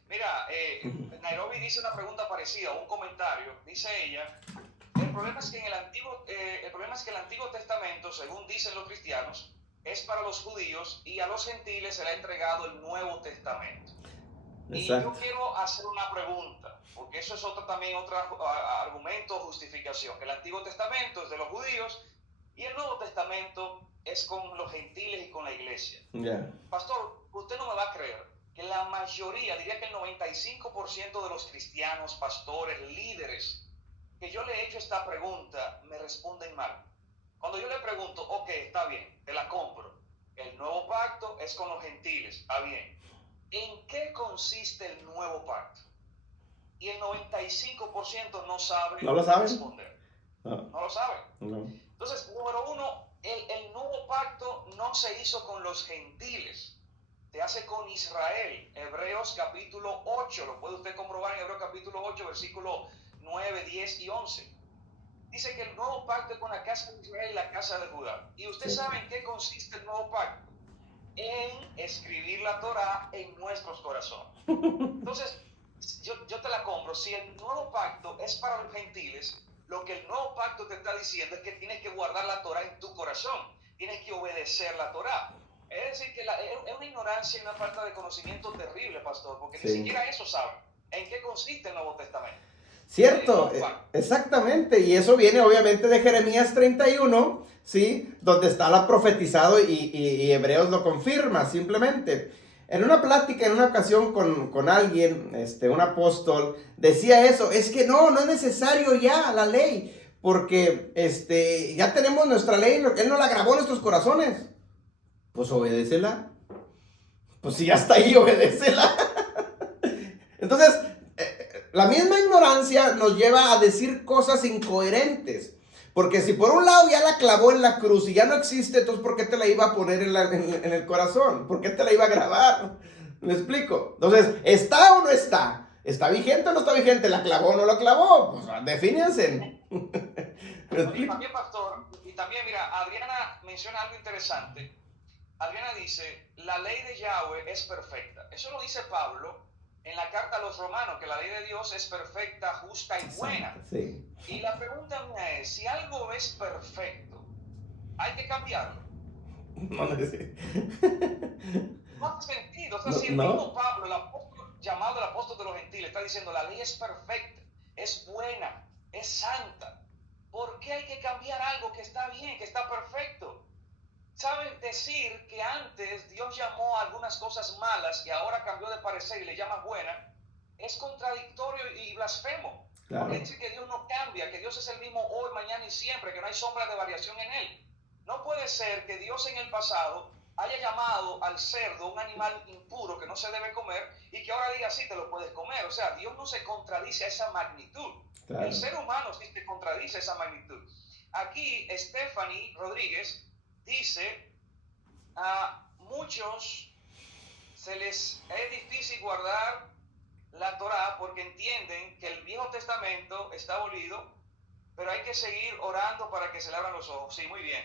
Mira, Nairobi dice una pregunta parecida, un comentario, dice ella, el problema es que el Antiguo Testamento, según dicen los cristianos, es para los judíos y a los gentiles se le ha entregado el Nuevo Testamento. Exacto. Y yo quiero hacer una pregunta, porque eso es otro argumento o justificación, que el Antiguo Testamento es de los judíos y el Nuevo Testamento es con los gentiles y con la iglesia. Yeah. Pastor, usted no me va a creer que la mayoría, diría que el 95% de los cristianos, pastores, líderes, que yo le he hecho esta pregunta, me responden mal. Cuando yo le pregunto, ok, está bien, te la compro. El nuevo pacto es con los gentiles, está bien. ¿En qué consiste el nuevo pacto? Y el 95% no sabe responder. No lo sabe. No. Entonces, número uno, el nuevo pacto no se hizo con los gentiles, se hace con Israel. Hebreos capítulo 8, lo puede usted comprobar en Hebreos capítulo 8, versículo 9, 10 y 11. Dice que el nuevo pacto es con la casa de Israel y la casa de Judá. ¿Y usted sabe en qué consiste el nuevo pacto? En escribir la Torá en nuestros corazones. Entonces, yo te la compro. Si el nuevo pacto es para los gentiles, lo que el nuevo pacto te está diciendo es que tienes que guardar la Torá en tu corazón. Tienes que obedecer la Torá. Es decir, que es una ignorancia y una falta de conocimiento terrible, pastor, porque ni siquiera eso sabe. ¿En qué consiste el Nuevo Testamento? Cierto, exactamente, y eso viene obviamente de Jeremías 31, ¿sí? Donde está la profetizado y Hebreos lo confirma, simplemente. En una plática, en una ocasión con alguien, un apóstol, decía eso, es que no es necesario ya la ley, porque ya tenemos nuestra ley, Él no la grabó en nuestros corazones. Pues obedécela. Pues si ya está ahí, obedécela. Entonces, la misma ignorancia nos lleva a decir cosas incoherentes. Porque si por un lado ya la clavó en la cruz y ya no existe, entonces ¿por qué te la iba a poner en el corazón? ¿Por qué te la iba a grabar? ¿Me explico? Entonces, ¿está o no está? ¿Está vigente o no está vigente? ¿La clavó o no la clavó? Pues defínense. Y también, pastor, mira, Adriana menciona algo interesante. Adriana dice, la ley de Yahweh es perfecta. Eso lo dice Pablo en la carta a los romanos, que la ley de Dios es perfecta, justa y buena. Sí. Y la pregunta mía es, si algo es perfecto, ¿hay que cambiarlo? No hace sentido. O sea, si el mismo Pablo, el apóstol, llamado el apóstol de los gentiles, está diciendo, la ley es perfecta, es buena, es santa, ¿por qué hay que cambiar algo que está bien, que está perfecto? ¿Saben decir que antes Dios llamó a algunas cosas malas y ahora cambió de parecer y le llama buena? Es contradictorio y blasfemo. Claro. Porque dice que Dios no cambia, que Dios es el mismo hoy, mañana y siempre, que no hay sombra de variación en Él. No puede ser que Dios en el pasado haya llamado al cerdo un animal impuro que no se debe comer y que ahora diga sí, te lo puedes comer. O sea, Dios no se contradice a esa magnitud. Claro. El ser humano sí se contradice a esa magnitud. Aquí Stephanie Rodríguez dice, a muchos se les es difícil guardar la Torá porque entienden que el Viejo Testamento está abolido, pero hay que seguir orando para que se le abran los ojos. Sí, muy bien.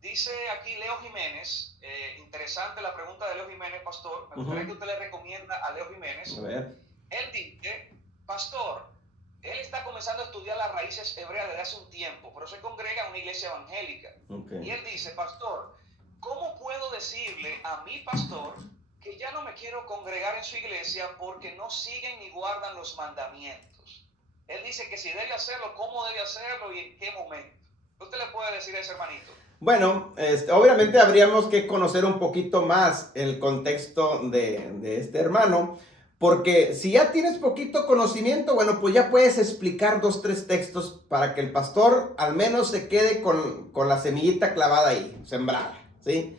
Dice aquí Leo Jiménez, interesante la pregunta de Leo Jiménez, pastor. Me gustaría que usted le recomienda a Leo Jiménez. A ver. Él dice, pastor, él está comenzando a estudiar las raíces hebreas desde hace un tiempo, pero se congrega en una iglesia evangélica. Okay. Y él dice, pastor, ¿cómo puedo decirle a mi pastor que ya no me quiero congregar en su iglesia porque no siguen ni guardan los mandamientos? Él dice que si debe hacerlo, ¿cómo debe hacerlo y en qué momento? ¿Qué usted le puede decir a ese hermanito? Bueno, obviamente habríamos que conocer un poquito más el contexto de este hermano, porque si ya tienes poquito conocimiento, bueno, pues ya puedes explicar 2, 3 textos para que el pastor al menos se quede con la semillita clavada ahí, sembrada, ¿sí?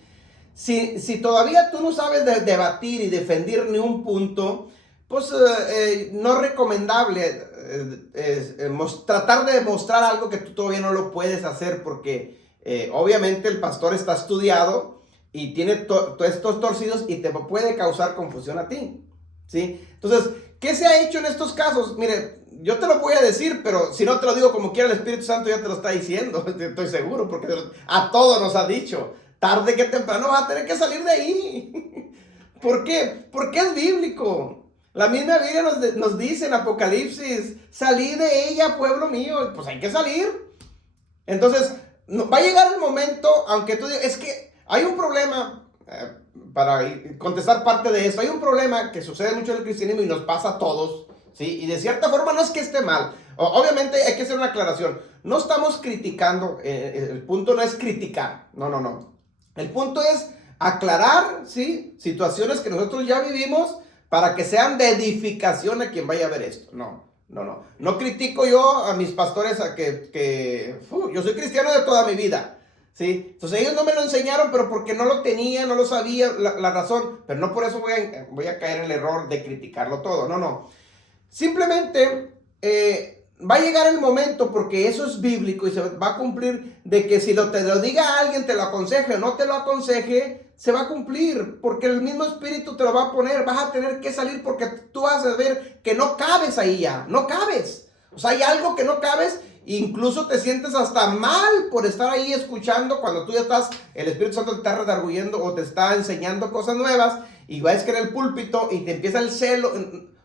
Si todavía tú no sabes debatir y defender ni un punto, pues no es recomendable tratar de demostrar algo que tú todavía no lo puedes hacer, porque obviamente el pastor está estudiado y tiene todos estos torcidos y te puede causar confusión a ti, ¿sí? Entonces, ¿qué se ha hecho en estos casos? Mire, yo te lo voy a decir, pero si no te lo digo como quiera, el Espíritu Santo ya te lo está diciendo, estoy seguro, porque a todos nos ha dicho, tarde que temprano vas a tener que salir de ahí. ¿Por qué? Porque es bíblico. La misma Biblia nos dice en Apocalipsis, salí de ella, pueblo mío, pues hay que salir. Entonces, va a llegar el momento, aunque tú digas, es que hay un problema, para contestar parte de esto, hay un problema que sucede mucho en el cristianismo y nos pasa a todos, ¿sí? Y de cierta forma no es que esté mal, obviamente hay que hacer una aclaración, no estamos criticando, el punto no es criticar, no. El punto es aclarar, ¿sí? Situaciones que nosotros ya vivimos para que sean de edificación a quien vaya a ver esto. No critico yo a mis pastores a yo soy cristiano de toda mi vida, ¿sí? Entonces ellos no me lo enseñaron, pero porque no lo tenía, no lo sabía, la razón, pero no por eso voy a caer en el error de criticarlo todo, no. Simplemente va a llegar el momento, porque eso es bíblico y se va a cumplir, de que si te lo diga alguien, te lo aconseje o no te lo aconseje, se va a cumplir, porque el mismo Espíritu te lo va a poner, vas a tener que salir porque tú vas a ver que no cabes ahí ya, no cabes, o sea, hay algo que no cabes, incluso te sientes hasta mal por estar ahí escuchando cuando tú ya estás, el Espíritu Santo te está redarguyendo o te está enseñando cosas nuevas y vas que en el púlpito y te empieza el celo.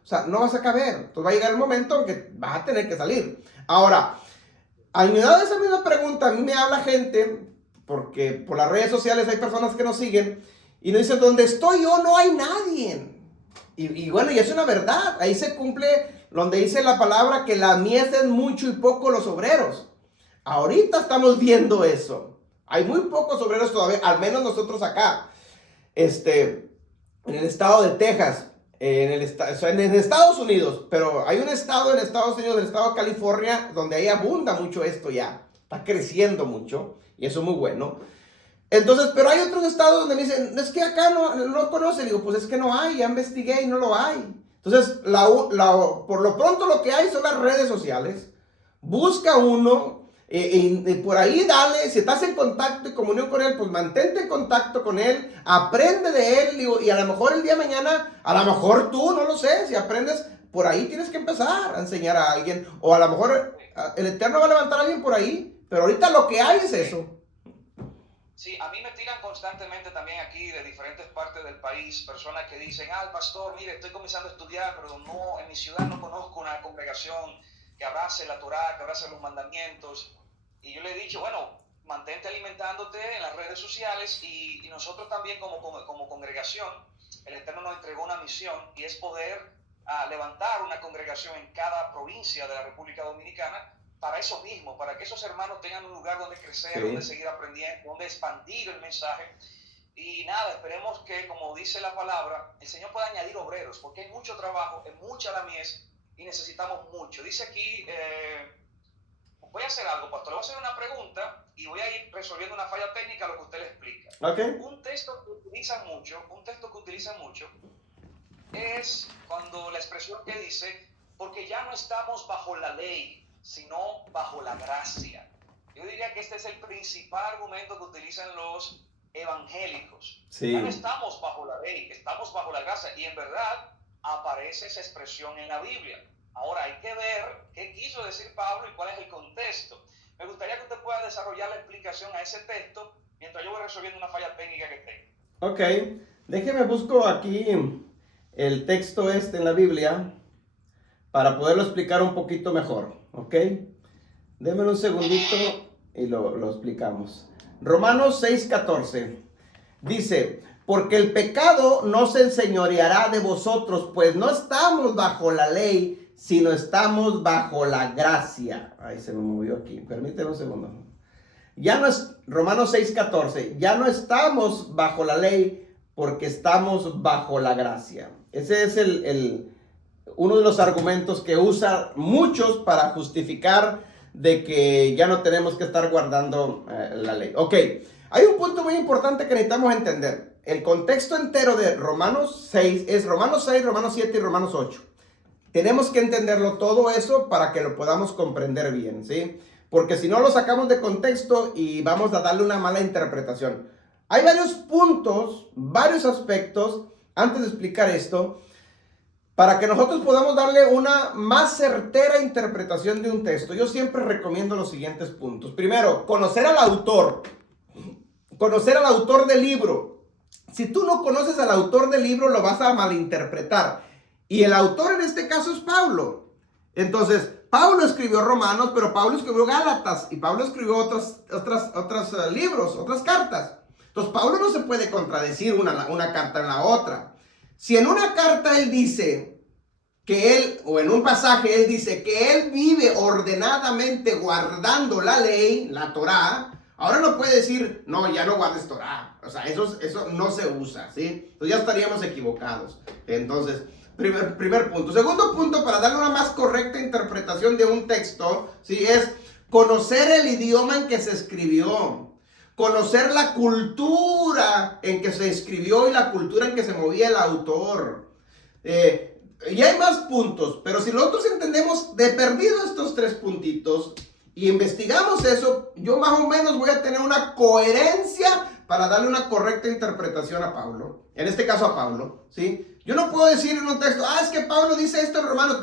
O sea, no vas a caber. Entonces va a llegar el momento en que vas a tener que salir. Ahora, añadido a esa misma pregunta, a mí me habla gente, porque por las redes sociales hay personas que nos siguen, y nos dicen, donde estoy yo no hay nadie. Y bueno, y es una verdad. Ahí se cumple donde dice la palabra que la mies es mucho y poco los obreros. Ahorita estamos viendo eso. Hay muy pocos obreros todavía, al menos nosotros acá. En el estado de Texas. En Estados Unidos, pero hay un estado en Estados Unidos, el estado de California, donde ahí abunda mucho esto ya, está creciendo mucho, y eso es muy bueno. Entonces, pero hay otros estados donde me dicen, es que acá no conocen, digo, pues es que no hay, ya investigué y no lo hay. Entonces, por lo pronto lo que hay son las redes sociales, busca uno, y por ahí dale, si estás en contacto y comunión con él, pues mantente en contacto con él, aprende de él, digo, y a lo mejor el día de mañana, a lo mejor tú, no lo sé, si aprendes, por ahí tienes que empezar a enseñar a alguien, o a lo mejor el Eterno va a levantar a alguien por ahí, pero ahorita lo que hay es eso. Sí, a mí me tiran constantemente también aquí de diferentes partes del país, personas que dicen, pastor, mire, estoy comenzando a estudiar, pero no, en mi ciudad no conozco una congregación que abrace la Torá, que abrace los mandamientos. Y yo le he dicho, bueno, mantente alimentándote en las redes sociales y nosotros también como congregación, el Eterno nos entregó una misión y es poder levantar una congregación en cada provincia de la República Dominicana para eso mismo, para que esos hermanos tengan un lugar donde crecer, sí, donde seguir aprendiendo, donde expandir el mensaje. Y nada, esperemos que, como dice la palabra, el Señor pueda añadir obreros, porque hay mucho trabajo, es mucha la mies y necesitamos mucho. Dice aquí, voy a hacer algo, pastor, le voy a hacer una pregunta y voy a ir resolviendo una falla técnica a lo que usted le explica. Okay. Un texto que utilizan mucho es cuando la expresión que dice, porque ya no estamos bajo la ley, sino bajo la gracia. Yo diría que este es el principal argumento que utilizan los evangélicos. Sí. Ya no estamos bajo la ley, estamos bajo la gracia, y en verdad aparece esa expresión en la Biblia. Ahora hay que ver qué quiso decir Pablo y cuál es el contexto. Me gustaría que usted pueda desarrollar la explicación a ese texto mientras yo voy resolviendo una falla técnica que tengo. Ok, déjeme busco aquí el texto en la Biblia para poderlo explicar un poquito mejor, ¿ok? Denme un segundito y lo explicamos. Romanos 6:14 dice, porque el pecado no se enseñoreará de vosotros, pues no estamos bajo la ley, sino estamos bajo la gracia. Ahí se me movió aquí, permíteme un segundo. ya no es, Romanos 6:14, ya no estamos bajo la ley porque estamos bajo la gracia. Ese es uno de los argumentos que usan muchos para justificar de que ya no tenemos que estar guardando la ley. Ok, hay un punto muy importante que necesitamos entender. El contexto entero de Romanos 6 es Romanos 6, Romanos 7 y Romanos 8. Tenemos que entenderlo todo eso para que lo podamos comprender bien, ¿sí? Porque si no lo sacamos de contexto y vamos a darle una mala interpretación. Hay varios puntos, varios aspectos, antes de explicar esto, para que nosotros podamos darle una más certera interpretación de un texto. Yo siempre recomiendo los siguientes puntos. Primero, conocer al autor. Conocer al autor del libro. Si tú no conoces al autor del libro, lo vas a malinterpretar. Y el autor en este caso es Pablo. Entonces, Pablo escribió Romanos, pero Pablo escribió Gálatas. Y Pablo escribió otros libros, otras cartas. Entonces, Pablo no se puede contradecir una carta en la otra. Si en una carta él dice que él, o en un pasaje él dice que él vive ordenadamente guardando la ley, la Torá, ahora no puede decir, no, ya no guardes Torá. O sea, eso no se usa, ¿sí? Entonces ya estaríamos equivocados. Entonces, primer punto. Segundo punto, para darle una más correcta interpretación de un texto, ¿sí? Es conocer el idioma en que se escribió. Conocer la cultura en que se escribió y la cultura en que se movía el autor. Y hay más puntos, pero si nosotros entendemos de perdido estos 3 puntitos y investigamos eso, yo más o menos voy a tener una coherencia para darle una correcta interpretación a Pablo. En este caso a Pablo, ¿sí? Yo no puedo decir en un texto, es que Pablo dice esto en Romanos,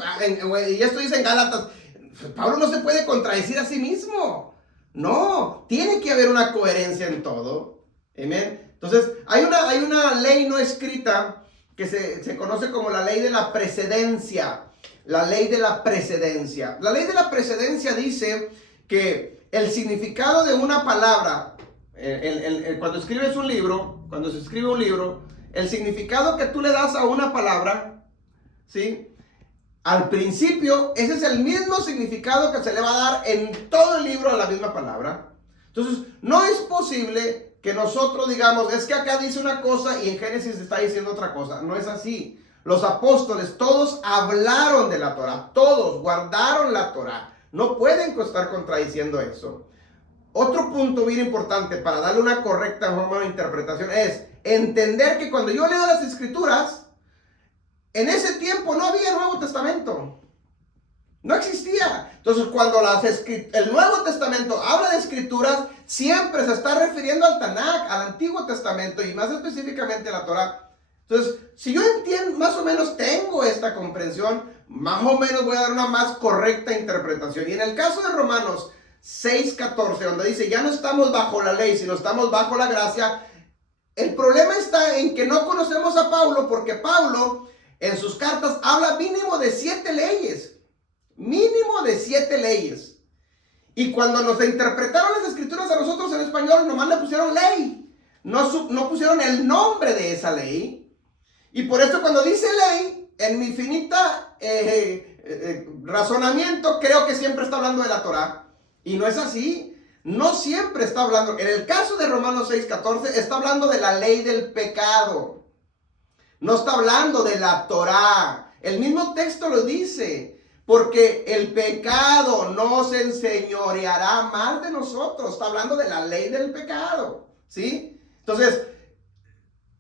y esto dice en Gálatas. Pablo no se puede contradecir a sí mismo. No, tiene que haber una coherencia en todo. Amén. Entonces, hay una ley no escrita que se conoce como la ley de la precedencia. La ley de la precedencia. La ley de la precedencia dice que el significado de una palabra, cuando escribes un libro, cuando se escribe un libro, el significado que tú le das a una palabra, ¿sí? Al principio, ese es el mismo significado que se le va a dar en todo el libro a la misma palabra. Entonces, no es posible que nosotros digamos, es que acá dice una cosa y en Génesis está diciendo otra cosa. No es así. Los apóstoles, todos hablaron de la Torah, todos guardaron la Torah. No pueden estar contradiciendo eso. Otro punto bien importante para darle una correcta forma de interpretación es entender que cuando yo leo las Escrituras, en ese tiempo no había Nuevo Testamento. No existía. Entonces, cuando el Nuevo Testamento habla de escrituras, siempre se está refiriendo al Tanakh, al Antiguo Testamento y más específicamente a la Torah. Entonces, si yo entiendo, más o menos tengo esta comprensión, más o menos voy a dar una más correcta interpretación. Y en el caso de Romanos 6:14, donde dice, ya no estamos bajo la ley, sino estamos bajo la gracia, el problema está en que no conocemos a Pablo, porque Pablo en sus cartas habla mínimo de 7 leyes. Mínimo de 7 leyes. Y cuando nos interpretaron las escrituras a nosotros en español, nomás le pusieron ley. No pusieron el nombre de esa ley. Y por eso cuando dice ley, en mi infinita razonamiento, creo que siempre está hablando de la Torah. Y no es así. No siempre está hablando. En el caso de Romanos 6:14, está hablando de la ley del pecado. No está hablando de la Torah. El mismo texto lo dice. Porque el pecado no se enseñoreará más de nosotros. Está hablando de la ley del pecado. ¿Sí? Entonces,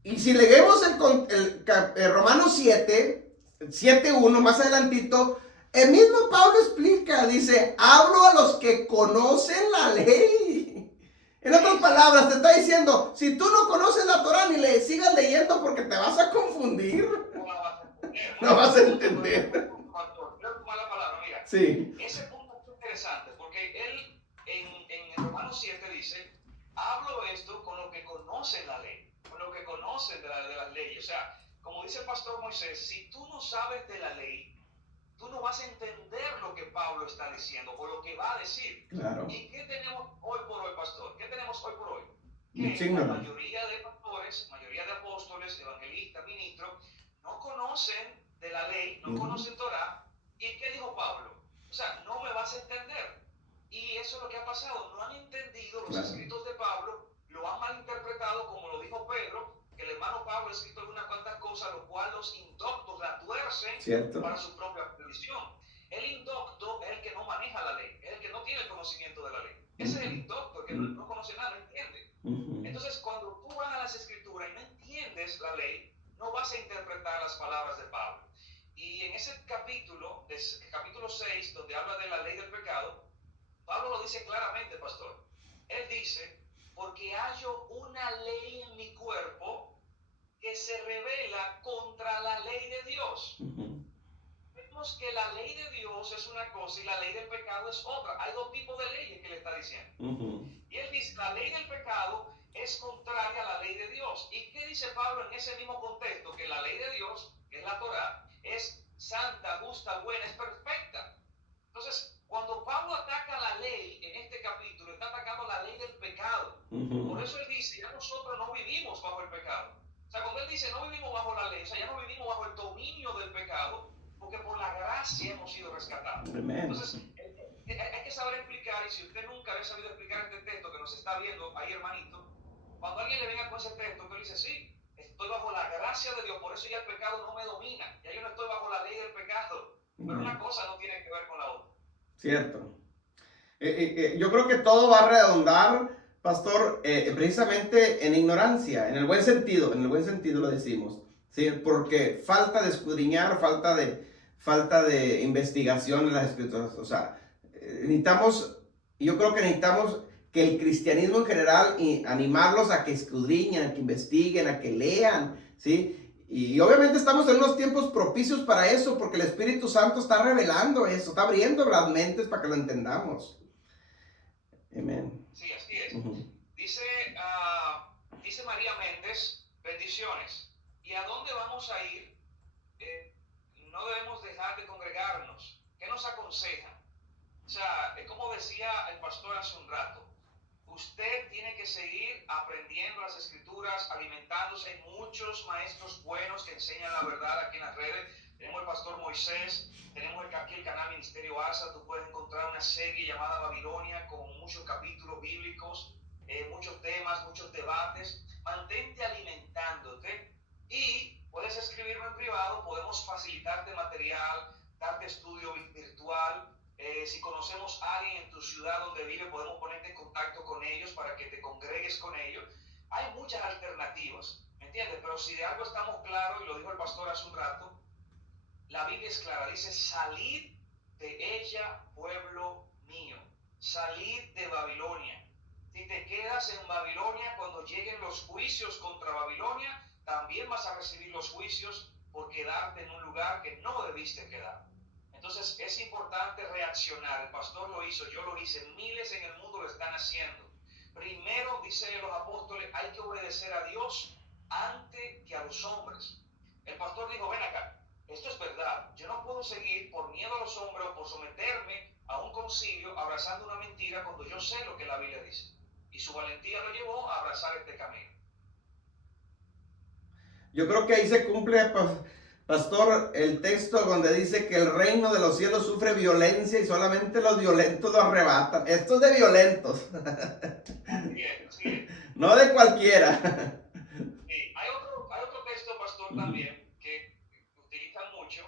y si leemos el Romanos 7:1, más adelantito, el mismo Pablo explica, dice, hablo a los que conocen la ley. En otras palabras, te está diciendo, si tú no conoces la Torah, ni le sigas leyendo porque te vas a confundir. No vas a entender. Sí. Ese punto es interesante porque él en Romanos 7 dice, hablo esto con los que conocen la ley, con los que conocen de las leyes. O sea, como dice el pastor Moisés, si tú no sabes de la ley, tú no vas a entender lo que Pablo está diciendo o lo que va a decir. Claro. ¿Y qué tenemos hoy por hoy, pastor? ¿Qué tenemos hoy por hoy? Que la mayoría de pastores, mayoría de apóstoles, evangelistas, ministros, no conocen de la ley, no conocen Torah. ¿Y qué dijo Pablo? O sea, no me vas a entender. Y eso es lo que ha pasado. No han entendido los escritos de Pablo, lo han malinterpretado, como lo dijo Pedro, que el hermano Pablo ha escrito algunas cuantas cosas, lo cual los indoctos la tuercen para su propia perdición. El indocto es el que no maneja la ley, es el que no tiene el conocimiento de la ley. Ese es el indocto, el que no conoce nada, no entiende. Entonces, cuando tú vas a las escrituras y no entiendes la ley, no vas a interpretar las palabras de Pablo. Y en ese capítulo 6, donde habla de la ley del pecado, Pablo lo dice claramente, pastor. Él dice, porque hallo una ley en mi cuerpo que se revela contra la ley de Dios. Vemos que la ley de Dios es una cosa y la ley del pecado es otra. Hay dos tipos de leyes que le está diciendo. Y él dice, la ley del pecado es contraria a la ley de Dios. ¿Y qué dice Pablo en ese mismo contexto? Que la ley de Dios, que es la Torá, es santa, justa, buena, es perfecta. Entonces, cuando Pablo ataca la ley en este capítulo, está atacando la ley del pecado. Por eso él dice, ya nosotros no vivimos bajo el pecado. O sea, cuando él dice no vivimos bajo la ley, o sea, ya no vivimos bajo el dominio del pecado, porque por la gracia hemos sido rescatados. Entonces, hay que saber explicar, y si usted nunca había sabido explicar este texto que nos está viendo ahí, hermanito, cuando alguien le venga con ese texto, que él dice, sí, estoy bajo la gracia de Dios, por eso ya el pecado no me domina, ya yo no estoy bajo la ley del pecado, pero una cosa no tiene que ver con la otra. Cierto. Yo creo que todo va a redondar, pastor, precisamente en ignorancia, en el buen sentido lo decimos, ¿sí? Porque falta de escudriñar, falta de investigación en las escrituras, o sea, yo creo que necesitamos que el cristianismo en general, y animarlos a que escudriñen, a que investiguen, a que lean, ¿sí? Y obviamente estamos en unos tiempos propicios para eso, porque el Espíritu Santo está revelando eso, está abriendo las mentes para que lo entendamos. Amén. Sí, así es. Dice María Méndez, bendiciones. ¿Y a dónde vamos a ir? No debemos dejar de congregarnos. ¿Qué nos aconsejan? O sea, como decía el pastor hace un rato, usted tiene que seguir aprendiendo las escrituras, alimentándose. Hay muchos maestros buenos que enseñan la verdad aquí en las redes. Tenemos el pastor Moisés, tenemos aquí el canal Ministerio Asa. Tú puedes encontrar una serie llamada Babilonia con muchos capítulos bíblicos, muchos temas, muchos debates. Mantente alimentándote y puedes escribirme en privado. Podemos facilitarte material, darte estudio virtual. Si conocemos a alguien en tu ciudad donde vive, podemos ponerte en contacto con ellos para que te congregues con ellos. Hay muchas alternativas, ¿me entiendes? Pero si de algo estamos claros, y lo dijo el pastor hace un rato, la Biblia es clara, dice, salid de ella, pueblo mío, salid de Babilonia. Si te quedas en Babilonia, cuando lleguen los juicios contra Babilonia, también vas a recibir los juicios por quedarte en un lugar que no debiste quedar. Entonces es importante reaccionar. El pastor lo hizo, yo lo hice, miles en el mundo lo están haciendo. Primero, dicen los apóstoles, hay que obedecer a Dios antes que a los hombres. El pastor dijo, ven acá, esto es verdad, yo no puedo seguir por miedo a los hombres o por someterme a un concilio abrazando una mentira cuando yo sé lo que la Biblia dice. Y su valentía lo llevó a abrazar este camino. Yo creo que ahí se cumple, pastor, el texto donde dice que el reino de los cielos sufre violencia y solamente los violentos lo arrebatan. Esto es de violentos. Sí. No de cualquiera. Sí. Hay otro texto, pastor, también, que utilizan mucho,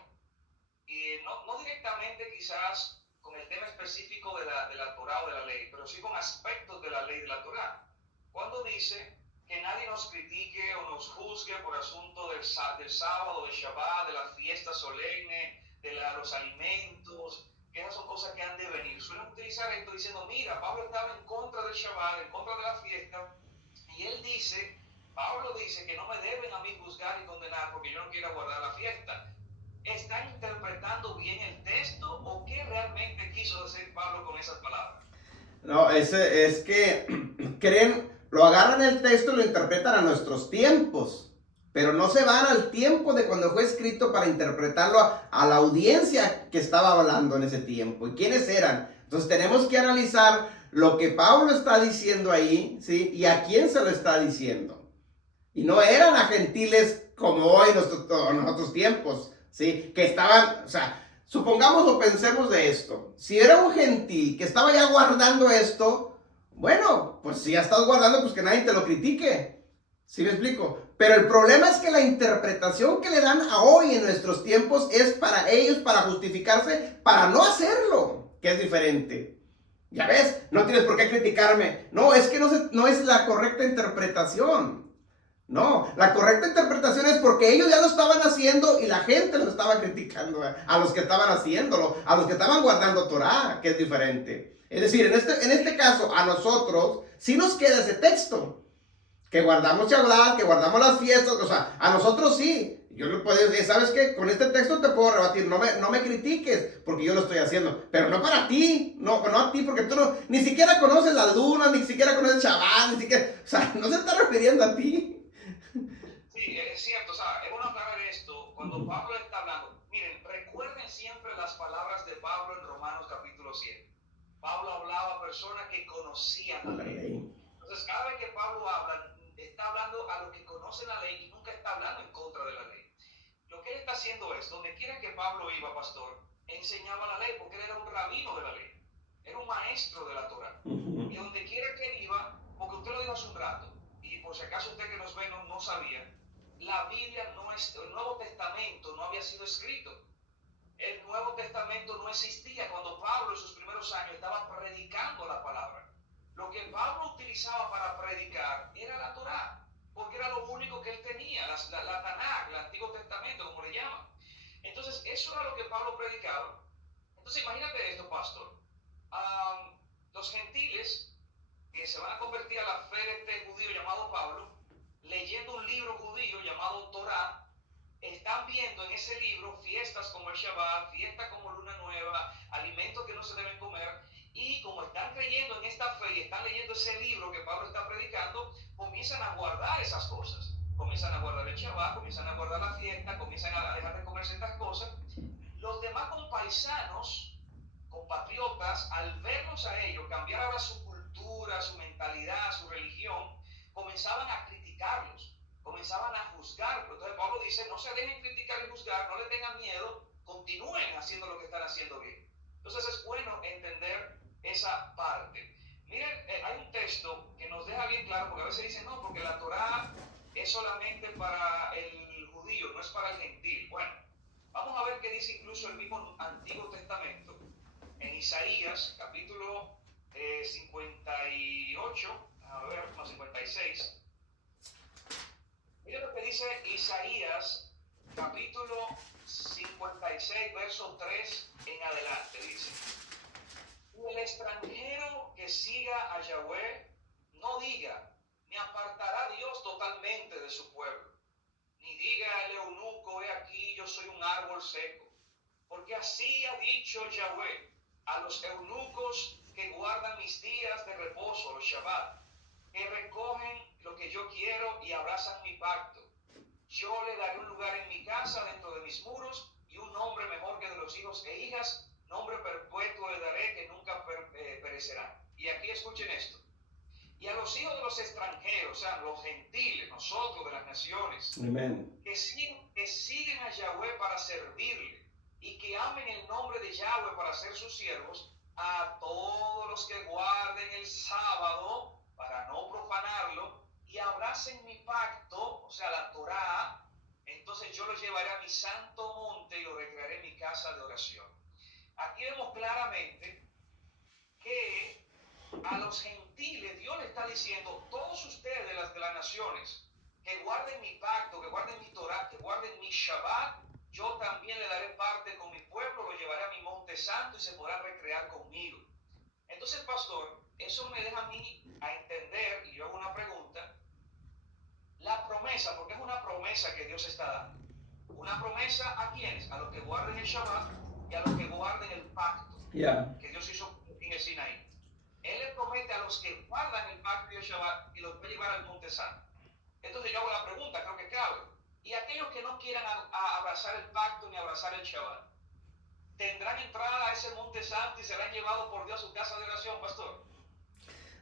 y no directamente quizás con el tema específico de la Torá o de la ley, pero sí con aspectos de la ley de la Torá. Cuando dice que nadie nos critique o nos juzgue por asunto del sábado, del Shabbat, de las fiestas solemnes, de los alimentos, que esas son cosas que han de venir. Suelen utilizar esto diciendo, mira, Pablo estaba en contra del Shabbat, en contra de la fiesta, y Pablo dice que no me deben a mí juzgar y condenar porque yo no quiero guardar la fiesta. ¿Están interpretando bien el texto o qué realmente quiso decir Pablo con esas palabras? No, es que lo agarran el texto y lo interpretan a nuestros tiempos, pero no se van al tiempo de cuando fue escrito para interpretarlo a la audiencia que estaba hablando en ese tiempo y quiénes eran. Entonces tenemos que analizar lo que Pablo está diciendo ahí, ¿sí? Y a quién se lo está diciendo. Y no eran a gentiles como hoy en nuestros tiempos, ¿sí? Que estaban, o sea, supongamos o pensemos de esto. Si era un gentil que estaba ya guardando esto, bueno, pues si ya estás guardando, pues que nadie te lo critique. ¿Sí me explico? Pero el problema es que la interpretación que le dan a hoy en nuestros tiempos es para ellos, para justificarse, para no hacerlo, que es diferente. Ya ves, no tienes por qué criticarme. No, es que no es la correcta interpretación. No, la correcta interpretación es porque ellos ya lo estaban haciendo y la gente lo estaba criticando a los que estaban haciéndolo, a los que estaban guardando Torah, que es diferente. Es decir, en este caso, a nosotros sí nos queda ese texto, que guardamos Shabbat, que guardamos las fiestas, o sea, a nosotros sí. Yo le puedo decir, ¿sabes qué? Con este texto te puedo rebatir, no me critiques, porque yo lo estoy haciendo, pero no para ti, no a ti, porque tú ni siquiera conoces las lunas, ni siquiera conoces Shabbat, ni siquiera, o sea, no se está refiriendo a ti. Sí, es cierto, o sea, es bueno aclarar esto, cuando Pablo está hablando, miren, recuerden siempre las palabras de Pablo en Romanos capítulo 7. Pablo hablaba a personas que conocían la ley. Entonces, cada vez que Pablo habla, está hablando a los que conocen la ley y nunca está hablando en contra de la ley. Lo que él está haciendo es, donde quiera que Pablo iba, pastor, enseñaba la ley, porque él era un rabino de la ley, era un maestro de la Torah. Y donde quiera que él iba, porque usted lo dijo hace un rato, y por si acaso usted que nos ve no sabía, la Biblia el Nuevo Testamento no había sido escrito. El Nuevo Testamento no existía cuando Pablo en sus primeros años estaba predicando la palabra. Lo que Pablo utilizaba para predicar era la Torá, porque era lo único que él tenía, la Tanakh, el Antiguo Testamento, como le llaman. Entonces, eso era lo que Pablo predicaba. Entonces, imagínate esto, pastor. Los gentiles que se van a convertir a la fe de este judío llamado Pablo, leyendo un libro judío llamado Torá, están viendo en ese libro fiestas como el Shabbat, fiestas como Luna Nueva, alimentos que no se deben comer, y como están creyendo en esta fe y están leyendo ese libro que Pablo está predicando, comienzan a guardar esas cosas. Comienzan a guardar el Shabbat, comienzan a guardar la fiesta, comienzan a dejar de comer ciertas cosas. Los demás compaisanos, compatriotas, al verlos a ellos cambiar ahora su cultura, su mentalidad, su religión, comenzaban a criticarlos, comenzaban a juzgarlos. Entonces Pablo dice, no se dejen criticar y juzgar, no le tengan miedo, continúen haciendo lo que están haciendo bien. Entonces es bueno entender esa parte. Miren, hay un texto que nos deja bien claro, porque a veces dicen, no, porque la Torá es solamente para el judío, no es para el gentil. Bueno, vamos a ver qué dice incluso el mismo Antiguo Testamento, en Isaías, capítulo 56. Miren lo que dice Isaías, capítulo 56, verso 3 en adelante, dice: el extranjero que siga a Yahweh no diga, me apartará Dios totalmente de su pueblo, ni diga el eunuco, he aquí yo soy un árbol seco, porque así ha dicho Yahweh a los eunucos que guardan mis días de reposo, los Shabbat, que recogen lo que yo quiero y abrazan mi pacto. Yo le daré un lugar en mi casa dentro de mis muros y un nombre mejor que de los hijos e hijas, nombre perpetuo le daré que nunca perecerá. Y aquí escuchen esto. Y a los hijos de los extranjeros, o sea, los gentiles, nosotros de las naciones, Amén, que siguen a Yahweh para servirle y que amen el nombre de Yahweh para ser sus siervos, a todos los que guarden el sábado para no profanarlo y abracen mi pacto, o sea, la Torá, entonces yo los llevaré a mi santo monte y los recrearé en mi casa de oración. Aquí vemos claramente que a los gentiles Dios le está diciendo, todos ustedes de las naciones, que guarden mi pacto, que guarden mi Torá, que guarden mi Shabbat, yo también le daré parte con mi pueblo, lo llevaré a mi monte santo y se podrá recrear conmigo. Entonces, pastor, eso me deja a mí a entender, y yo hago una pregunta, la promesa, porque es una promesa que Dios está dando. Una promesa ¿a quiénes? A los que guarden el Shabbat y a los que guarden el pacto que Dios hizo en el Sinaí. Él le promete a los que guardan el pacto y el Shabbat y los va a llevar al monte santo. Entonces yo hago la pregunta, creo que clave. Y aquellos que no quieran abrazar el pacto ni abrazar el Shabbat, ¿tendrán entrada a ese monte santo y serán llevados por Dios a su casa de oración, pastor?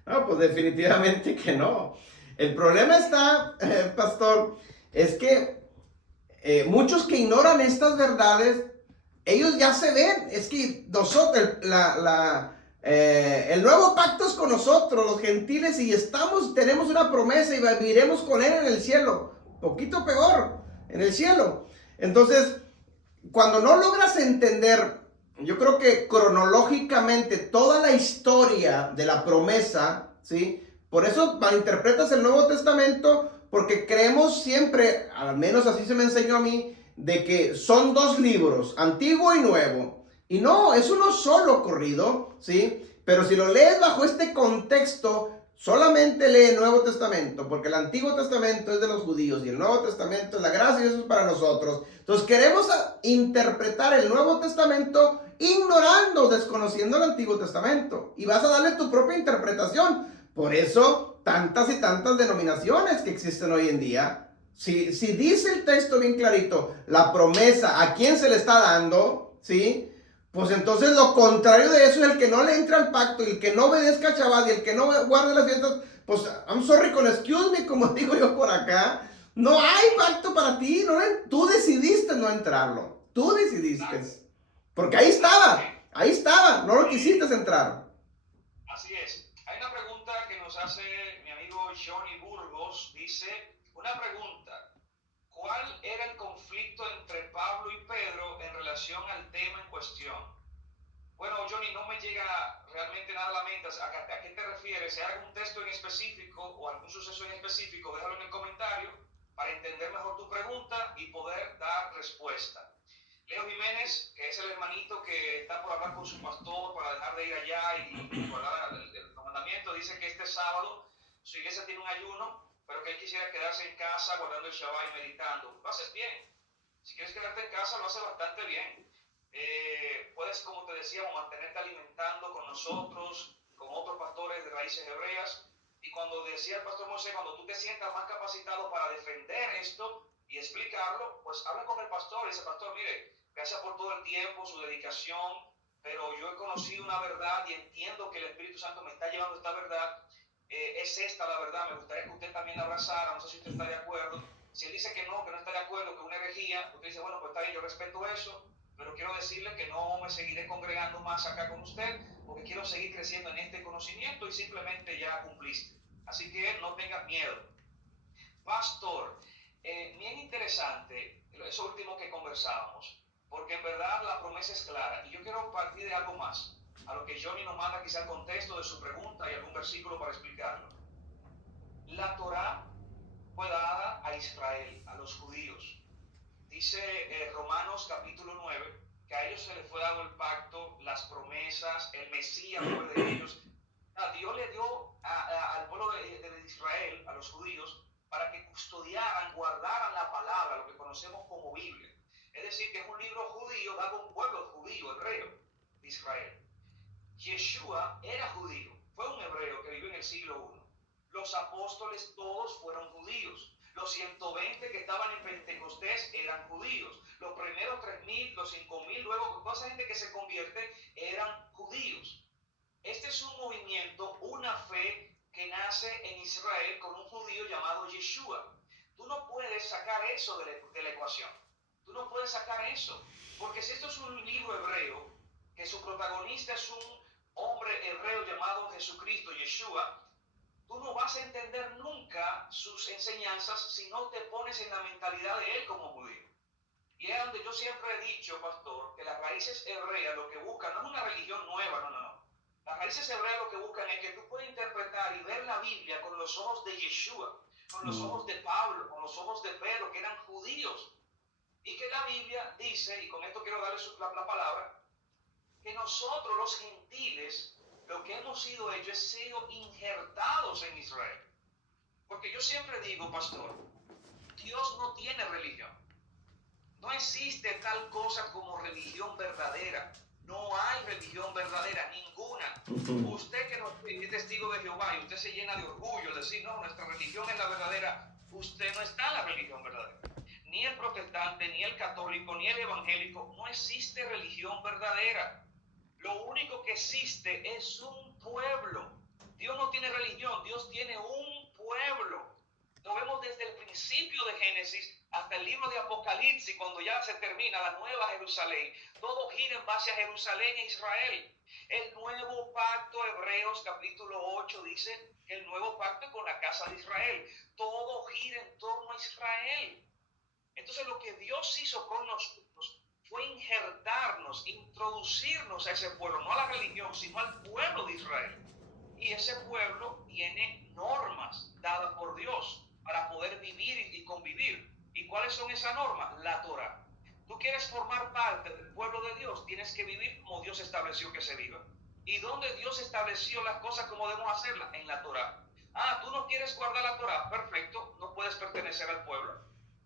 No, pues definitivamente que no. El problema está, pastor, es que muchos que ignoran estas verdades ellos ya se ven, es que nosotros, el nuevo pacto es con nosotros, los gentiles, y tenemos una promesa y viviremos con Él en el cielo, poquito peor, en el cielo. Entonces, cuando no logras entender, yo creo que cronológicamente toda la historia de la promesa, ¿sí? Por eso malinterpretas el Nuevo Testamento, porque creemos siempre, al menos así se me enseñó a mí, de que son dos libros, Antiguo y Nuevo. Y no, es uno solo corrido, ¿sí? Pero si lo lees bajo este contexto, solamente lee el Nuevo Testamento, porque el Antiguo Testamento es de los judíos y el Nuevo Testamento es la gracia y eso es para nosotros. Entonces queremos interpretar el Nuevo Testamento ignorando, desconociendo el Antiguo Testamento. Y vas a darle tu propia interpretación. Por eso tantas y tantas denominaciones que existen hoy en día. Si dice el texto bien clarito, la promesa a quién se le está dando, ¿sí? Pues entonces lo contrario de eso es el que no le entra al pacto, y el que no obedezca a Shabbat, y el que no guarde las fiestas, pues I'm sorry con excuse me, como digo yo por acá, no hay pacto para ti, tú decidiste no entrarlo, tú decidiste, porque ahí estaba, no lo quisiste entrar. Así es. Hay una pregunta que nos hace mi amigo Johnny Burgos, dice, una pregunta, ¿cuál era el conflicto entre Pablo y Pedro en relación al tema en cuestión? Bueno, Johnny, no me llega realmente nada a la mente. ¿A qué te refieres? Si hay algún texto en específico o algún suceso en específico, déjalo en el comentario para entender mejor tu pregunta y poder dar respuesta. Leo Jiménez, que es el hermanito que está por hablar con su pastor para dejar de ir allá y guardar el mandamiento, dice que este sábado su iglesia tiene un ayuno, pero que él quisiera quedarse en casa guardando el Shabbat y meditando. Lo haces bien. Si quieres quedarte en casa, lo haces bastante bien. Puedes, como te decíamos, mantenerte alimentando con nosotros, con otros pastores de raíces hebreas. Y cuando decía el pastor Moisés, cuando tú te sientas más capacitado para defender esto y explicarlo, pues habla con el pastor y dice, pastor, mire, gracias por todo el tiempo, su dedicación, pero yo he conocido una verdad y entiendo que el Espíritu Santo me está llevando esta verdad. Es esta la verdad, me gustaría que usted también la abrazara, no sé si usted está de acuerdo. Si él dice que no está de acuerdo, que es una herejía, usted dice, bueno, pues está bien, yo respeto eso, pero quiero decirle que no me seguiré congregando más acá con usted, porque quiero seguir creciendo en este conocimiento y simplemente ya cumpliste. Así que no tengas miedo. Pastor, bien interesante eso último que conversábamos, porque en verdad la promesa es clara, y yo quiero partir de algo más, a lo que Johnny nos manda quizá el contexto de su pregunta y algún versículo para explicarlo. La Torá fue dada a Israel, a los judíos. Dice Romanos capítulo 9, que a ellos se les fue dado el pacto, las promesas, el Mesías fue de ellos. Dios le dio al pueblo de Israel, a los judíos, para que custodiaran, guardaran la palabra, lo que conocemos como Biblia. Es decir, que es un libro judío dado a un pueblo judío, hebreo, de Israel. Yeshua era judío, fue un hebreo que vivió en el siglo I. Los apóstoles todos fueron judíos. Los 120 que estaban en Pentecostés eran judíos. Los primeros 3.000, los 5.000, luego toda esa gente que se convierte eran judíos. Este es un movimiento, una fe que nace en Israel con un judío llamado Yeshua. Tú no puedes sacar eso de la ecuación. Tú no puedes sacar eso. Porque si esto es un libro hebreo, que su protagonista es un hombre hebreo llamado Jesucristo, Yeshua, tú no vas a entender nunca sus enseñanzas si no te pones en la mentalidad de él como judío. Y es donde yo siempre he dicho, pastor, que las raíces hebreas lo que buscan no es una religión nueva, no. Las raíces hebreas lo que buscan es que tú puedas interpretar y ver la Biblia con los ojos de Yeshua, con los ojos de Pablo, con los ojos de Pedro, que eran judíos. Y que la Biblia dice, y con esto quiero darle la palabra, que nosotros los gentiles, lo que hemos sido hechos es sido injertados en Israel. Porque yo siempre digo, pastor, Dios no tiene religión. No existe tal cosa como religión verdadera. No hay religión verdadera, ninguna. Usted que no es testigo de Jehová y usted se llena de orgullo, decir, no, nuestra religión es la verdadera, usted no está en la religión verdadera. Ni el protestante, ni el católico, ni el evangélico, no existe religión verdadera. Lo único que existe es un pueblo. Dios no tiene religión, Dios tiene un pueblo. Lo vemos desde el principio de Génesis hasta el libro de Apocalipsis, cuando ya se termina la nueva Jerusalén. Todo gira en base a Jerusalén e Israel. El nuevo pacto, Hebreos capítulo 8, dice que el nuevo pacto es con la casa de Israel. Todo gira en torno a Israel. Entonces lo que Dios hizo con nosotros fue injertarnos, introducirnos a ese pueblo, no a la religión, sino al pueblo de Israel. Y ese pueblo tiene normas dadas por Dios para poder vivir y convivir. ¿Y cuáles son esas normas? La Torá. Tú quieres formar parte del pueblo de Dios, tienes que vivir como Dios estableció que se viva. ¿Y dónde Dios estableció las cosas como debemos hacerlas? En la Torá. Tú no quieres guardar la Torá, perfecto, no puedes pertenecer al pueblo.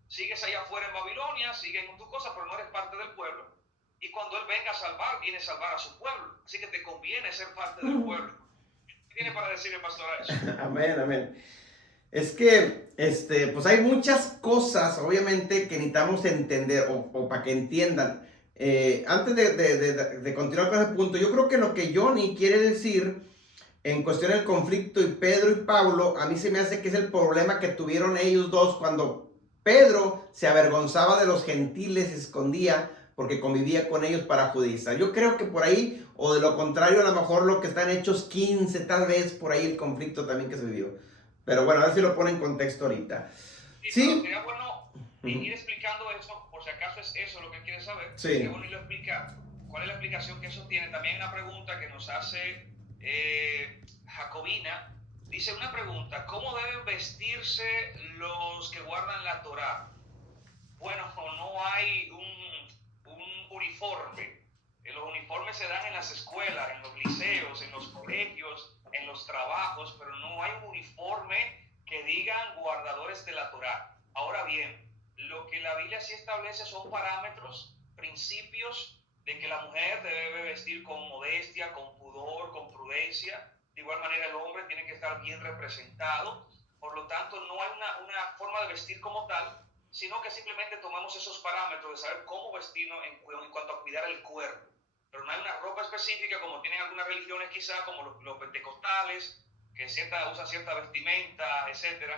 Sigues allá afuera en Babilonia, sigues con tu cosa, pero no eres parte del pueblo. Y cuando Él venga a salvar, viene a salvar a su pueblo. Así que te conviene ser parte del pueblo. ¿Qué tiene para decir el pastor a eso? Amén, amén. Es que, pues hay muchas cosas, obviamente, que necesitamos entender, o para que entiendan. Antes de continuar con ese punto, yo creo que lo que Johnny quiere decir en cuestión del conflicto y Pedro y Pablo, a mí se me hace que es el problema que tuvieron ellos dos cuando Pedro se avergonzaba de los gentiles, se escondía porque convivía con ellos para judaizar. Yo creo que por ahí, o de lo contrario, a lo mejor lo que está en Hechos 15, tal vez por ahí el conflicto también que se vivió. Pero bueno, a ver si lo pone en contexto ahorita. Sí. Sería bueno ir explicando eso, por si acaso es eso lo que quiere saber. Sí. Sería bueno irlo a explicar. ¿Cuál es la explicación que eso tiene? También una pregunta que nos hace Jacobina. Dice una pregunta: ¿cómo deben vestirse los que guardan la Torá? Bueno, no hay un uniforme. Los uniformes se dan en las escuelas, en los liceos, en los colegios, en los trabajos, pero no hay un uniforme que digan guardadores de la Torá. Ahora bien, lo que la Biblia sí establece son parámetros, principios de que la mujer debe vestir con modestia, con pudor, con prudencia. De igual manera el hombre tiene que estar bien representado. Por lo tanto, no hay una forma de vestir como tal, sino que simplemente tomamos esos parámetros de saber cómo vestirnos en cuanto a cuidar el cuerpo. Pero no hay una ropa específica como tienen algunas religiones quizá, como los pentecostales, que usan cierta vestimenta, etc.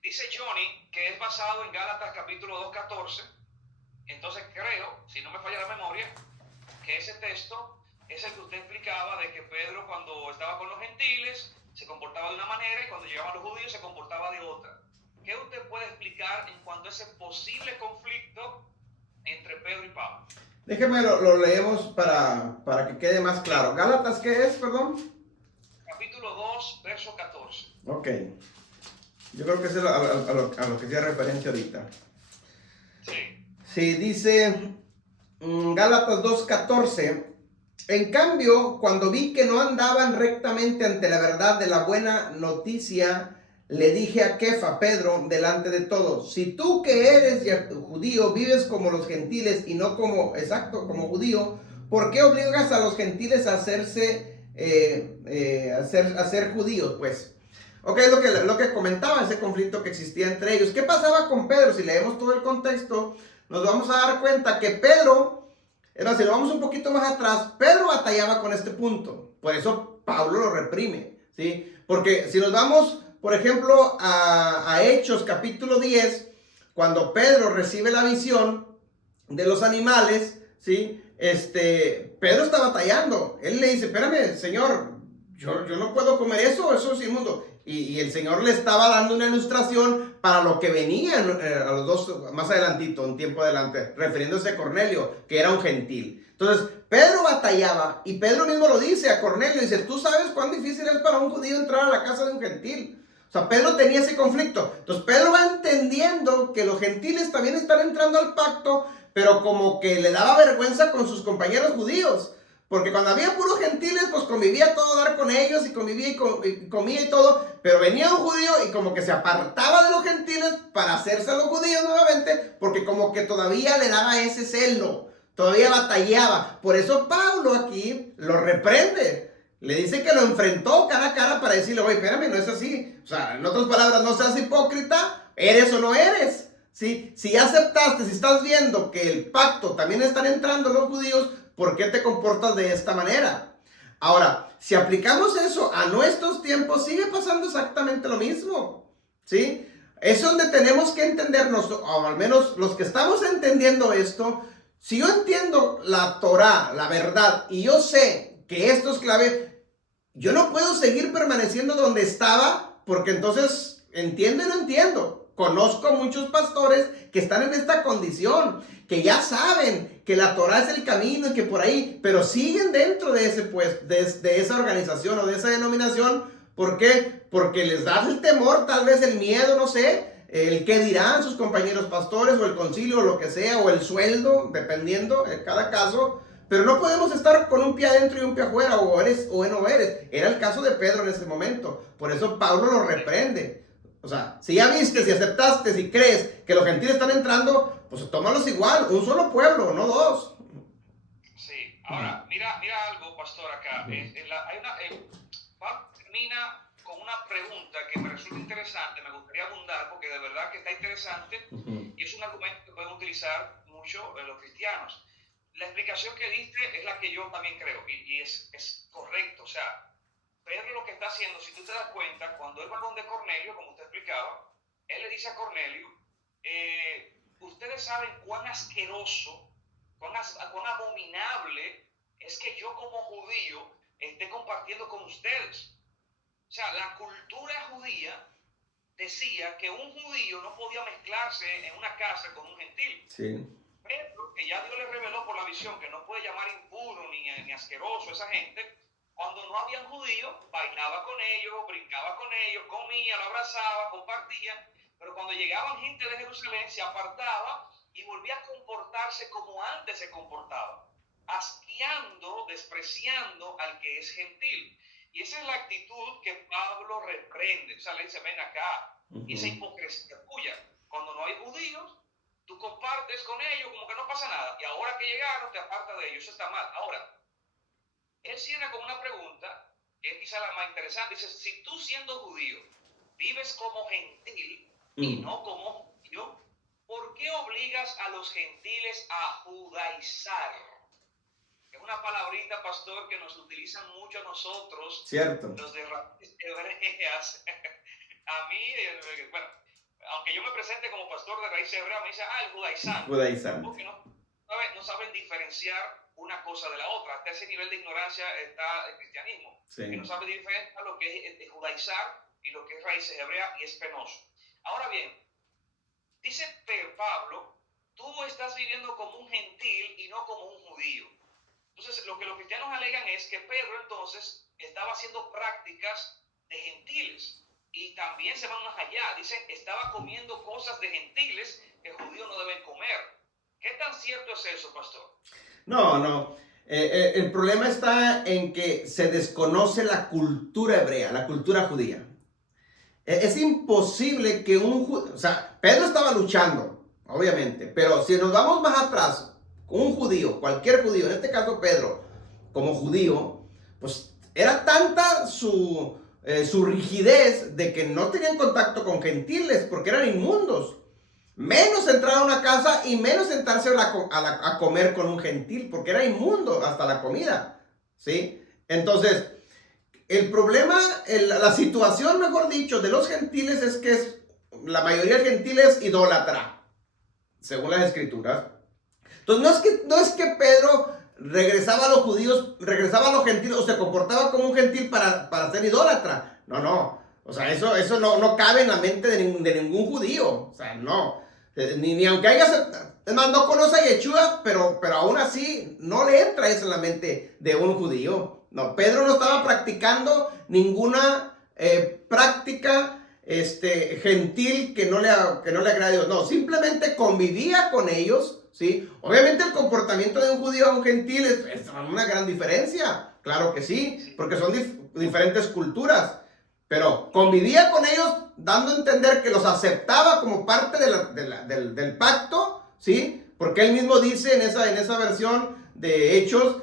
Dice Johnny que es basado en Gálatas capítulo 2:14. Entonces creo, si no me falla la memoria, que ese texto es el que usted explicaba de que Pedro, cuando estaba con los gentiles, se comportaba de una manera y cuando llegaban los judíos se comportaba de otra. ¿Qué usted puede explicar en cuanto a ese posible conflicto entre Pedro y Pablo? Déjeme lo leemos para que quede más claro. ¿Gálatas qué es, perdón? Capítulo 2, verso 14. Ok. Yo creo que es a lo que hacía referencia ahorita. Sí. Sí, dice Gálatas 2:14. En cambio, cuando vi que no andaban rectamente ante la verdad de la buena noticia, le dije a Kefa, Pedro, delante de todos: si tú que eres judío vives como los gentiles y no como judío, ¿por qué obligas a los gentiles a ser judíos? Pues, ok, lo que comentaba, ese conflicto que existía entre ellos. ¿Qué pasaba con Pedro? Si leemos todo el contexto, nos vamos a dar cuenta que Pedro, si lo vamos un poquito más atrás, Pedro batallaba con este punto. Por eso Pablo lo reprime, ¿sí? Porque si nos vamos, por ejemplo, a Hechos capítulo 10, cuando Pedro recibe la visión de los animales, ¿sí? Pedro está batallando. Él le dice: espérame, Señor, yo no puedo comer eso es inmundo. Y el Señor le estaba dando una ilustración para lo que venía a los dos más adelantito, un tiempo adelante, refiriéndose a Cornelio, que era un gentil. Entonces, Pedro batallaba, y Pedro mismo lo dice a Cornelio, dice: tú sabes cuán difícil es para un judío entrar a la casa de un gentil. O sea, Pedro tenía ese conflicto. Entonces, Pedro va entendiendo que los gentiles también están entrando al pacto, pero como que le daba vergüenza con sus compañeros judíos. Porque cuando había puros gentiles, pues convivía todo dar con ellos, y convivía y comía y todo. Pero venía un judío y como que se apartaba de los gentiles para hacerse a los judíos nuevamente, porque como que todavía le daba ese celo, todavía batallaba. Por eso Pablo aquí lo reprende. Le dice que lo enfrentó cara a cara para decirle: oye, espérame, no es así. O sea, en otras palabras, no seas hipócrita, eres o no eres. ¿Sí? Si aceptaste, si estás viendo que el pacto también están entrando los judíos, ¿por qué te comportas de esta manera? Ahora, si aplicamos eso a nuestros tiempos, sigue pasando exactamente lo mismo, ¿sí? es donde tenemos que entendernos, o al menos los que estamos entendiendo esto. Si yo entiendo la Torá, la verdad, y yo sé que esto es clave, yo no puedo seguir permaneciendo donde estaba, porque entonces entiendo y no entiendo. Conozco muchos pastores que están en esta condición, que ya saben que la Torá es el camino y que por ahí, pero siguen dentro de ese, pues, de esa organización o de esa denominación. ¿Por qué? Porque les da el temor, tal vez el miedo, no sé, el qué dirán sus compañeros pastores o el concilio o lo que sea, o el sueldo, dependiendo en cada caso. Pero no podemos estar con un pie adentro y un pie afuera, o eres o no eres. Era el caso de Pedro en ese momento. Por eso Pablo lo reprende. O sea, si ya viste, si aceptaste, si crees que los gentiles están entrando, pues tómalos igual, un solo pueblo, no dos. Sí, ahora, mira algo, pastor, acá. Pablo termina con una pregunta que me resulta interesante, me gustaría abundar, porque de verdad que está interesante, y es un argumento que pueden utilizar mucho los cristianos. La explicación que diste es la que yo también creo, y es correcto. O sea, Pedro lo que está haciendo, si tú te das cuenta, cuando él va donde Cornelio, como usted explicaba, él le dice a Cornelio, ustedes saben cuán asqueroso, cuán abominable es que yo como judío esté compartiendo con ustedes. O sea, la cultura judía decía que un judío no podía mezclarse en una casa con un gentil. Sí. Pedro, que ya Dios le reveló por la visión que no puede llamar impuro ni asqueroso a esa gente, cuando no habían judíos, bailaba con ellos, brincaba con ellos, comía, lo abrazaba, compartía, pero cuando llegaban gente de Jerusalén se apartaba y volvía a comportarse como antes se comportaba, asqueando, despreciando al que es gentil. Y esa es la actitud que Pablo reprende. O sea, le dice, ven acá, y esa hipocresía tuya. Cuando no hay judíos, tú compartes con ellos como que no pasa nada, y ahora que llegaron te apartas de ellos. Eso está mal. Ahora, él cierra con una pregunta que es quizá la más interesante. Dice, si tú siendo judío vives como gentil y no como judío, ¿por qué obligas a los gentiles a judaizar? Es una palabrita, pastor, que nos utilizan mucho a nosotros, cierto, los de raíces hebreas. A mí, bueno, aunque yo me presente como pastor de raíces hebreas, me dicen, el judaizante. Porque no saben diferenciar una cosa de la otra. Hasta ese nivel de ignorancia está el cristianismo, que no sabe diferenciar lo que es judaizar y lo que es raíces hebreas, y es penoso. Ahora bien, dice Pablo, tú estás viviendo como un gentil y no como un judío. Entonces, lo que los cristianos alegan es que Pedro entonces estaba haciendo prácticas de gentiles, y también se van más allá. Dicen, estaba comiendo cosas de gentiles que judíos no deben comer. ¿Qué tan cierto es eso, pastor? No. El problema está en que se desconoce la cultura hebrea, la cultura judía. Es imposible que o sea, Pedro estaba luchando, obviamente, pero si nos vamos más atrás, un judío, cualquier judío, en este caso Pedro, como judío, pues era tanta su rigidez de que no tenían contacto con gentiles porque eran inmundos. Menos entrar a una casa y menos sentarse a comer con un gentil, porque era inmundo hasta la comida, ¿sí? Entonces, el problema, la situación, mejor dicho, de los gentiles es que la mayoría de gentiles idólatra, según las escrituras. Entonces, no es que Pedro regresaba a los judíos, regresaba a los gentiles, o se comportaba como un gentil para ser idólatra. No. O sea, eso no cabe en la mente de ningún judío. O sea, no. Ni aunque haya... Es más, no conoce a Yeshua, pero aún así no le entra eso en la mente de un judío. No, Pedro no estaba practicando ninguna práctica gentil que no le agrade a Dios. No, simplemente convivía con ellos, ¿sí? Obviamente el comportamiento de un judío a un gentil es una gran diferencia. Claro que sí, porque son diferentes culturas. Pero convivía con ellos dando a entender que los aceptaba como parte del pacto, ¿sí? Porque él mismo dice en esa versión de Hechos,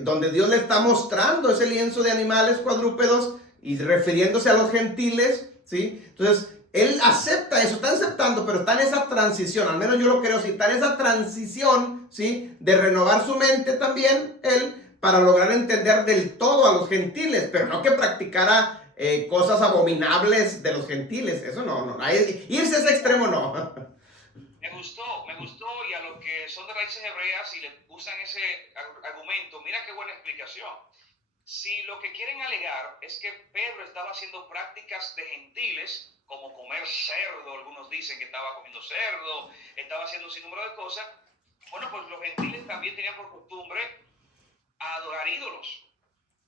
donde Dios le está mostrando ese lienzo de animales cuadrúpedos y refiriéndose a los gentiles, ¿sí? Entonces, él acepta eso, está aceptando, pero está en esa transición, al menos yo lo creo así, está en esa transición, ¿sí? De renovar su mente también, él, para lograr entender del todo a los gentiles, pero no que practicara cosas abominables de los gentiles. Eso no. Irse a ese extremo no. Me gustó, y a los que son de raíces hebreas y le usan ese argumento, mira qué buena explicación. Si lo que quieren alegar es que Pedro estaba haciendo prácticas de gentiles, como comer cerdo, algunos dicen que estaba comiendo cerdo, estaba haciendo un sinnúmero de cosas, bueno, pues los gentiles también tenían por costumbre a adorar ídolos.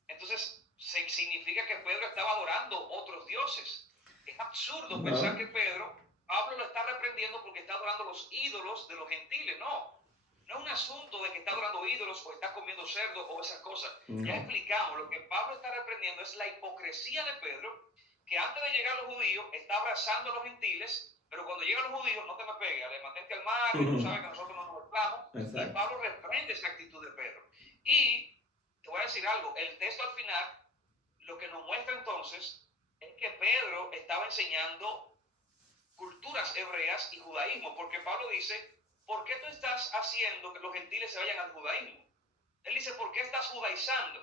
Entonces, significa que Pedro estaba adorando otros dioses. Es absurdo pensar que Pablo lo está reprendiendo porque está adorando los ídolos de los gentiles. No es un asunto de que está adorando ídolos o está comiendo cerdo o esas cosas. Ya explicamos, lo que Pablo está reprendiendo es la hipocresía de Pedro, que antes de llegar a los judíos está abrazando a los gentiles, pero cuando llegan los judíos, no te me pegues, le mantente al mar, y tú sabes que nosotros no nos mezclamos. Y Pablo reprende esa actitud de Pedro. Y te voy a decir algo, el texto al final lo que nos muestra entonces es que Pedro estaba enseñando culturas hebreas y judaísmo, porque Pablo dice, ¿por qué tú estás haciendo que los gentiles se vayan al judaísmo? Él dice, ¿por qué estás judaizando?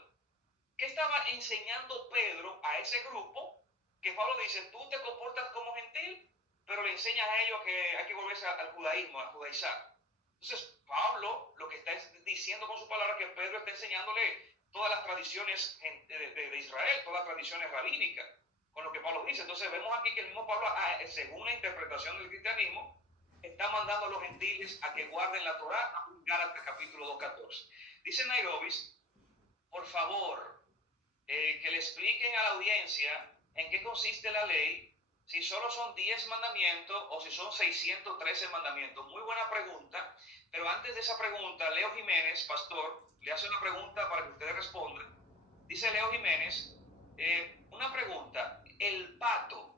¿Qué estaba enseñando Pedro a ese grupo? Que Pablo dice, tú te comportas como gentil, pero le enseñas a ellos que hay que volverse al judaísmo, a judaizar. Entonces, Pablo lo que está diciendo con su palabra es que Pedro está enseñándole todas las tradiciones de Israel, todas las tradiciones rabínicas, con lo que Pablo dice. Entonces, vemos aquí que el mismo Pablo, según la interpretación del cristianismo, está mandando a los gentiles a que guarden la Torá, a Gálatas capítulo 2:14. Dice Nairobi, por favor, que le expliquen a la audiencia en qué consiste la ley, si solo son 10 mandamientos o si son 613 mandamientos. Muy buena pregunta, pero antes de esa pregunta, Leo Jiménez, pastor, le hace una pregunta para que ustedes respondan. Dice Leo Jiménez, una pregunta, ¿el pato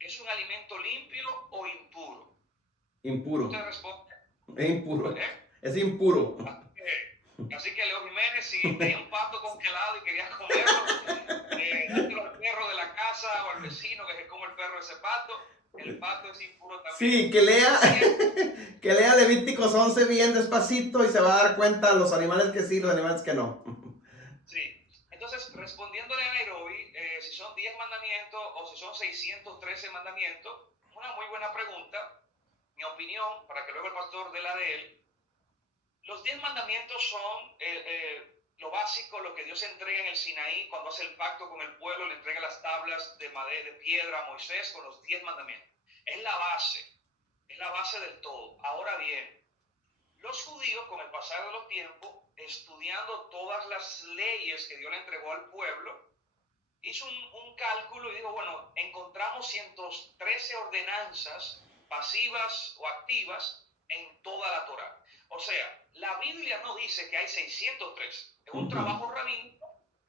es un alimento limpio o impuro? Impuro. ¿Usted responde? Es impuro. Es impuro. Así que Leo Jiménez, si tenía un pato congelado y querías comerlo, dátelo al perro de la casa o al vecino que se come el perro de ese pato. El pato es impuro también. Sí, que lea Levíticos 11 bien despacito y se va a dar cuenta los animales que sí, los animales que no. Sí. Entonces, respondiéndole a Nairobi, si son 10 mandamientos o si son 613 mandamientos, una muy buena pregunta. Mi opinión, para que luego el pastor dé la de él. Los 10 mandamientos son lo básico, lo que Dios entrega en el Sinaí cuando hace el pacto con el pueblo, le entrega las tablas de madera, de piedra a Moisés con los 10 mandamientos. Es la base del todo. Ahora bien, los judíos con el pasar de los tiempos, estudiando todas las leyes que Dios le entregó al pueblo, hizo un cálculo y dijo, bueno, encontramos 113 ordenanzas pasivas o activas en toda la Torá. O sea, la Biblia no dice que hay 603. Es un trabajo rabínico,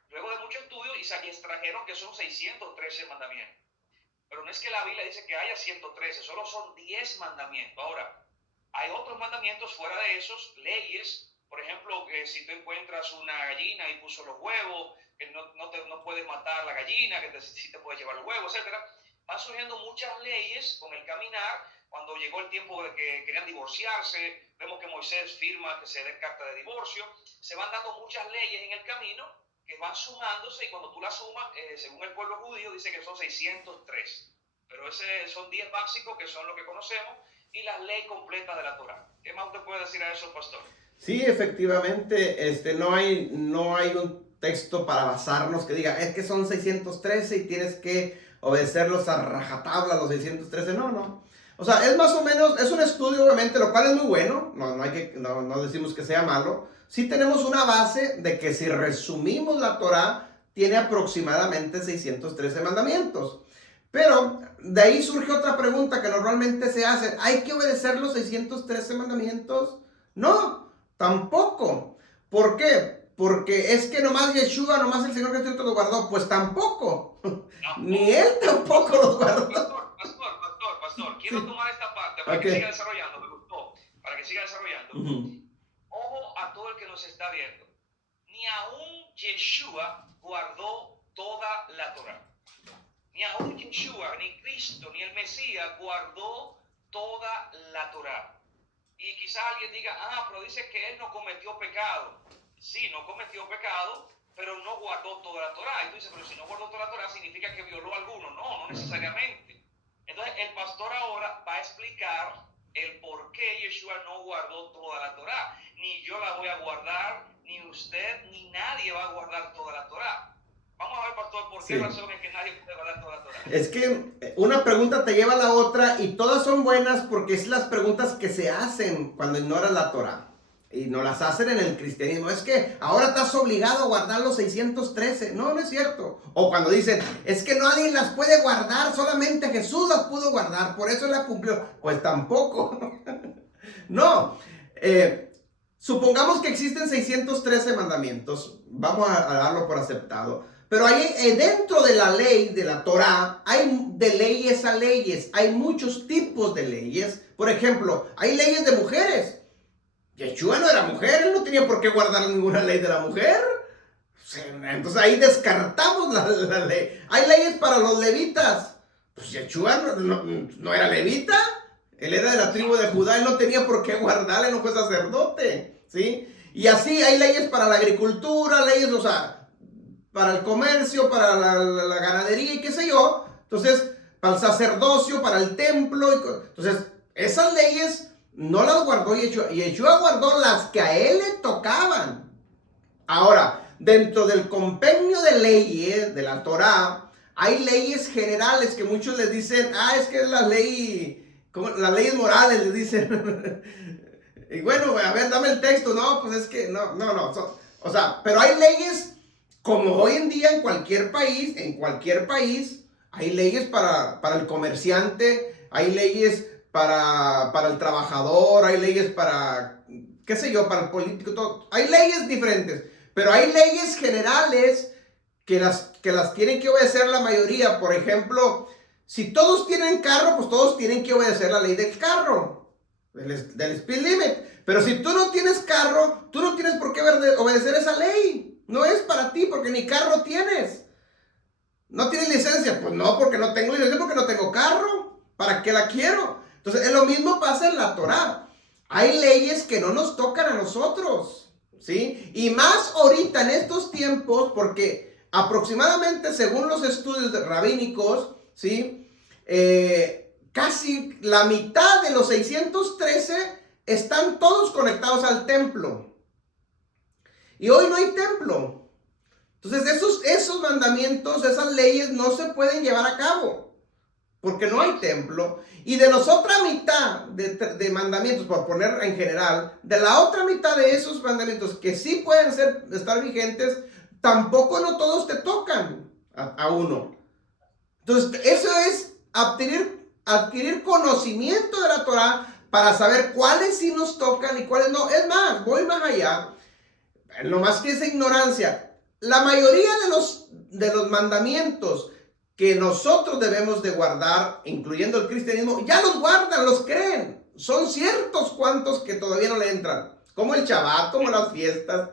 luego de mucho estudio, y extrajeron que son 613 mandamientos. Pero no es que la Biblia dice que haya 113, solo son 10 mandamientos. Ahora, hay otros mandamientos fuera de esos, leyes, por ejemplo, que si tú encuentras una gallina y puso los huevos, que no puedes matar la gallina, que sí te puedes llevar los huevos, etc. Van surgiendo muchas leyes con el caminar. Cuando llegó el tiempo de que querían divorciarse, vemos que Moisés firma que se dé carta de divorcio. Se van dando muchas leyes en el camino que van sumándose, y cuando tú las sumas, según el pueblo judío, dice que son 603. Pero son 10 básicos que son lo que conocemos y la ley completa de la Torá. ¿Qué más usted puede decir a eso, pastor? Sí, efectivamente, no hay un texto para basarnos que diga, es que son 613 y tienes que obedecerlos a rajatabla los 613. No. O sea, es más o menos, es un estudio obviamente, lo cual es muy bueno, no decimos que sea malo. Sí tenemos una base de que si resumimos la Torá, tiene aproximadamente 613 mandamientos. Pero de ahí surge otra pregunta que normalmente se hace, ¿hay que obedecer los 613 mandamientos? No, tampoco. ¿Por qué? Porque es que nomás Yeshua, nomás el Señor Jesucristo los guardó. Pues tampoco. Ni Él tampoco los guardó. Pastor, quiero tomar esta parte para que siga desarrollando, me gustó, para que siga desarrollando. Ojo a todo el que nos está viendo. Ni aún Yeshua guardó toda la Torá. Ni aún Yeshua, ni Cristo, ni el Mesías guardó toda la Torá. Y quizás alguien diga, pero dice que él no cometió pecado. Sí, no cometió pecado, pero no guardó toda toda la Torá. Y tú dices, pero si no guardó toda la Torá, significa que violó alguno. No, no necesariamente. Entonces, el pastor ahora va a explicar el por qué Yeshua no guardó toda la Torá. Ni yo la voy a guardar, ni usted, ni nadie va a guardar toda la Torá. Vamos a ver, pastor, por qué razón es que nadie puede guardar toda la Torá. Es que una pregunta te lleva a la otra y todas son buenas porque es las preguntas que se hacen cuando ignoras la Torá. Y no las hacen en el cristianismo. Es que ahora estás obligado a guardar los 613. No, no es cierto. O cuando dicen, es que nadie las puede guardar, solamente Jesús las pudo guardar, por eso la cumplió. Pues tampoco. No. Supongamos que existen 613 mandamientos. Vamos a darlo por aceptado. Pero ahí dentro de la ley, de la Torá, hay de leyes a leyes. Hay muchos tipos de leyes. Por ejemplo, hay leyes de mujeres. Yeshua no era mujer, él no tenía por qué guardar ninguna ley de la mujer. Entonces ahí descartamos la ley. Hay leyes para los levitas. Pues Yeshua no era levita. Él era de la tribu de Judá, él no tenía por qué guardarle, no fue sacerdote. ¿Sí? Y así hay leyes para la agricultura, leyes, o sea, para el comercio, para la ganadería y qué sé yo. Entonces, para el sacerdocio, para el templo. Entonces, esas leyes no las guardó Yeshua. Yeshua guardó las que a él le tocaban. Ahora, dentro del compendio de leyes de la Torá, hay leyes generales que muchos les dicen, es que es la ley, como las leyes morales les dicen. Y bueno, a ver, dame el texto. No, pues es que no. O sea, pero hay leyes como hoy en día en cualquier país, hay leyes para el comerciante, hay leyes para el trabajador, hay leyes para, qué sé yo, para el político, todo. Hay leyes diferentes, pero hay leyes generales que las tienen que obedecer la mayoría. Por ejemplo, si todos tienen carro, pues todos tienen que obedecer la ley del carro, del speed limit. Pero si tú no tienes carro, tú no tienes por qué obedecer esa ley. No es para ti porque ni carro tienes. ¿No tienes licencia? Pues no, porque no tengo licencia, porque no tengo carro. ¿Para qué la quiero? Entonces, lo mismo pasa en la Torá. Hay leyes que no nos tocan a nosotros, ¿sí? Y más ahorita en estos tiempos, porque aproximadamente según los estudios rabínicos, ¿sí? Casi la mitad de los 613 están todos conectados al templo. Y hoy no hay templo. Entonces esos mandamientos, esas leyes no se pueden llevar a cabo. Porque no hay templo. Y de los otra mitad de mandamientos, por poner en general, de la otra mitad de esos mandamientos que sí pueden estar vigentes, tampoco no todos te tocan a uno. Entonces eso es adquirir conocimiento de la Torá para saber cuáles sí nos tocan y cuáles no. Es más, voy más allá. Lo más que esa ignorancia. La mayoría de los mandamientos que nosotros debemos de guardar, incluyendo el cristianismo, ya los guardan, los creen. Son ciertos cuantos que todavía no le entran. Como el Shabbat, como las fiestas.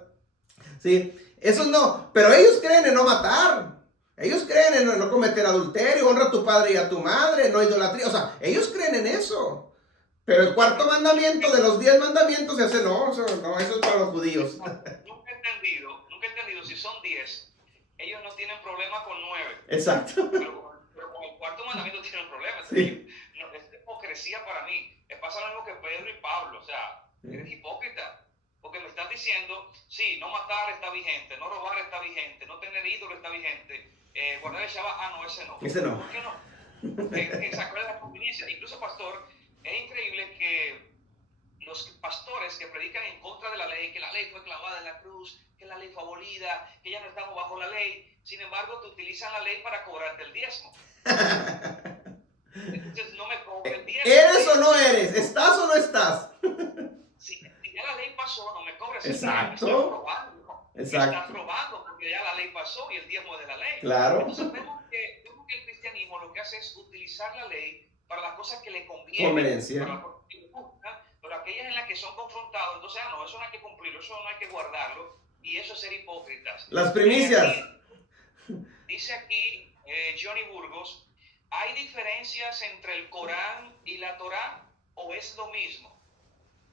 ¿Sí? Esos no. Pero ellos creen en no matar. Ellos creen en no cometer adulterio, honra a tu padre y a tu madre, no idolatría. O sea, ellos creen en eso. Pero el cuarto mandamiento de los 10 mandamientos se hace, no, eso es para los judíos. Nunca he entendido, si son 10, ellos no tienen problema con 9. Exacto. Pero con el cuarto mandamiento tienen problemas. Sí. Es hipocresía para mí. Me pasa lo mismo que Pedro y Pablo. O sea, eres hipócrita. Porque me estás diciendo, sí, no matar está vigente, no robar está vigente, no tener ídolo está vigente, guardar el Shabbat, no, ese no. Ese no. ¿Por qué no? Sacó de la conveniencia. Incluso, pastor, es increíble que los pastores que predican en contra de la ley, que la ley fue clavada en la cruz, que la ley fue abolida, que ya no estamos bajo la ley, sin embargo, te utilizan la ley para cobrarte el diezmo. Entonces, no me cobres el diezmo. ¿Eres o no eres? ¿Estás o no estás? Si ya la ley pasó, no me cobres el diezmo. Exacto. Estás robando. Exacto. Estás robando porque ya la ley pasó y el diezmo es de la ley. Claro. Entonces, vemos que el cristianismo lo que hace es utilizar la ley para las cosas que le convienen. Conveniencia. Pero aquellas en las que son confrontados, entonces, no, eso no hay que cumplirlo, eso no hay que guardarlo, y eso es ser hipócritas. Las primicias. Dice aquí Johnny Burgos, ¿hay diferencias entre el Corán y la Torá o es lo mismo?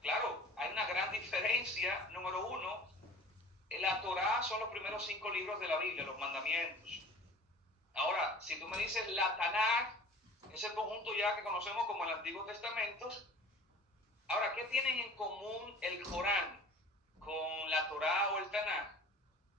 Claro, hay una gran diferencia. Número uno, La Torá son los primeros 5 libros de la Biblia, los mandamientos. Ahora, si tú me dices la Tanaj, es el conjunto ya que conocemos como el Antiguo Testamento. Ahora, ¿qué tienen en común el Corán con la Torá o el Tanaj?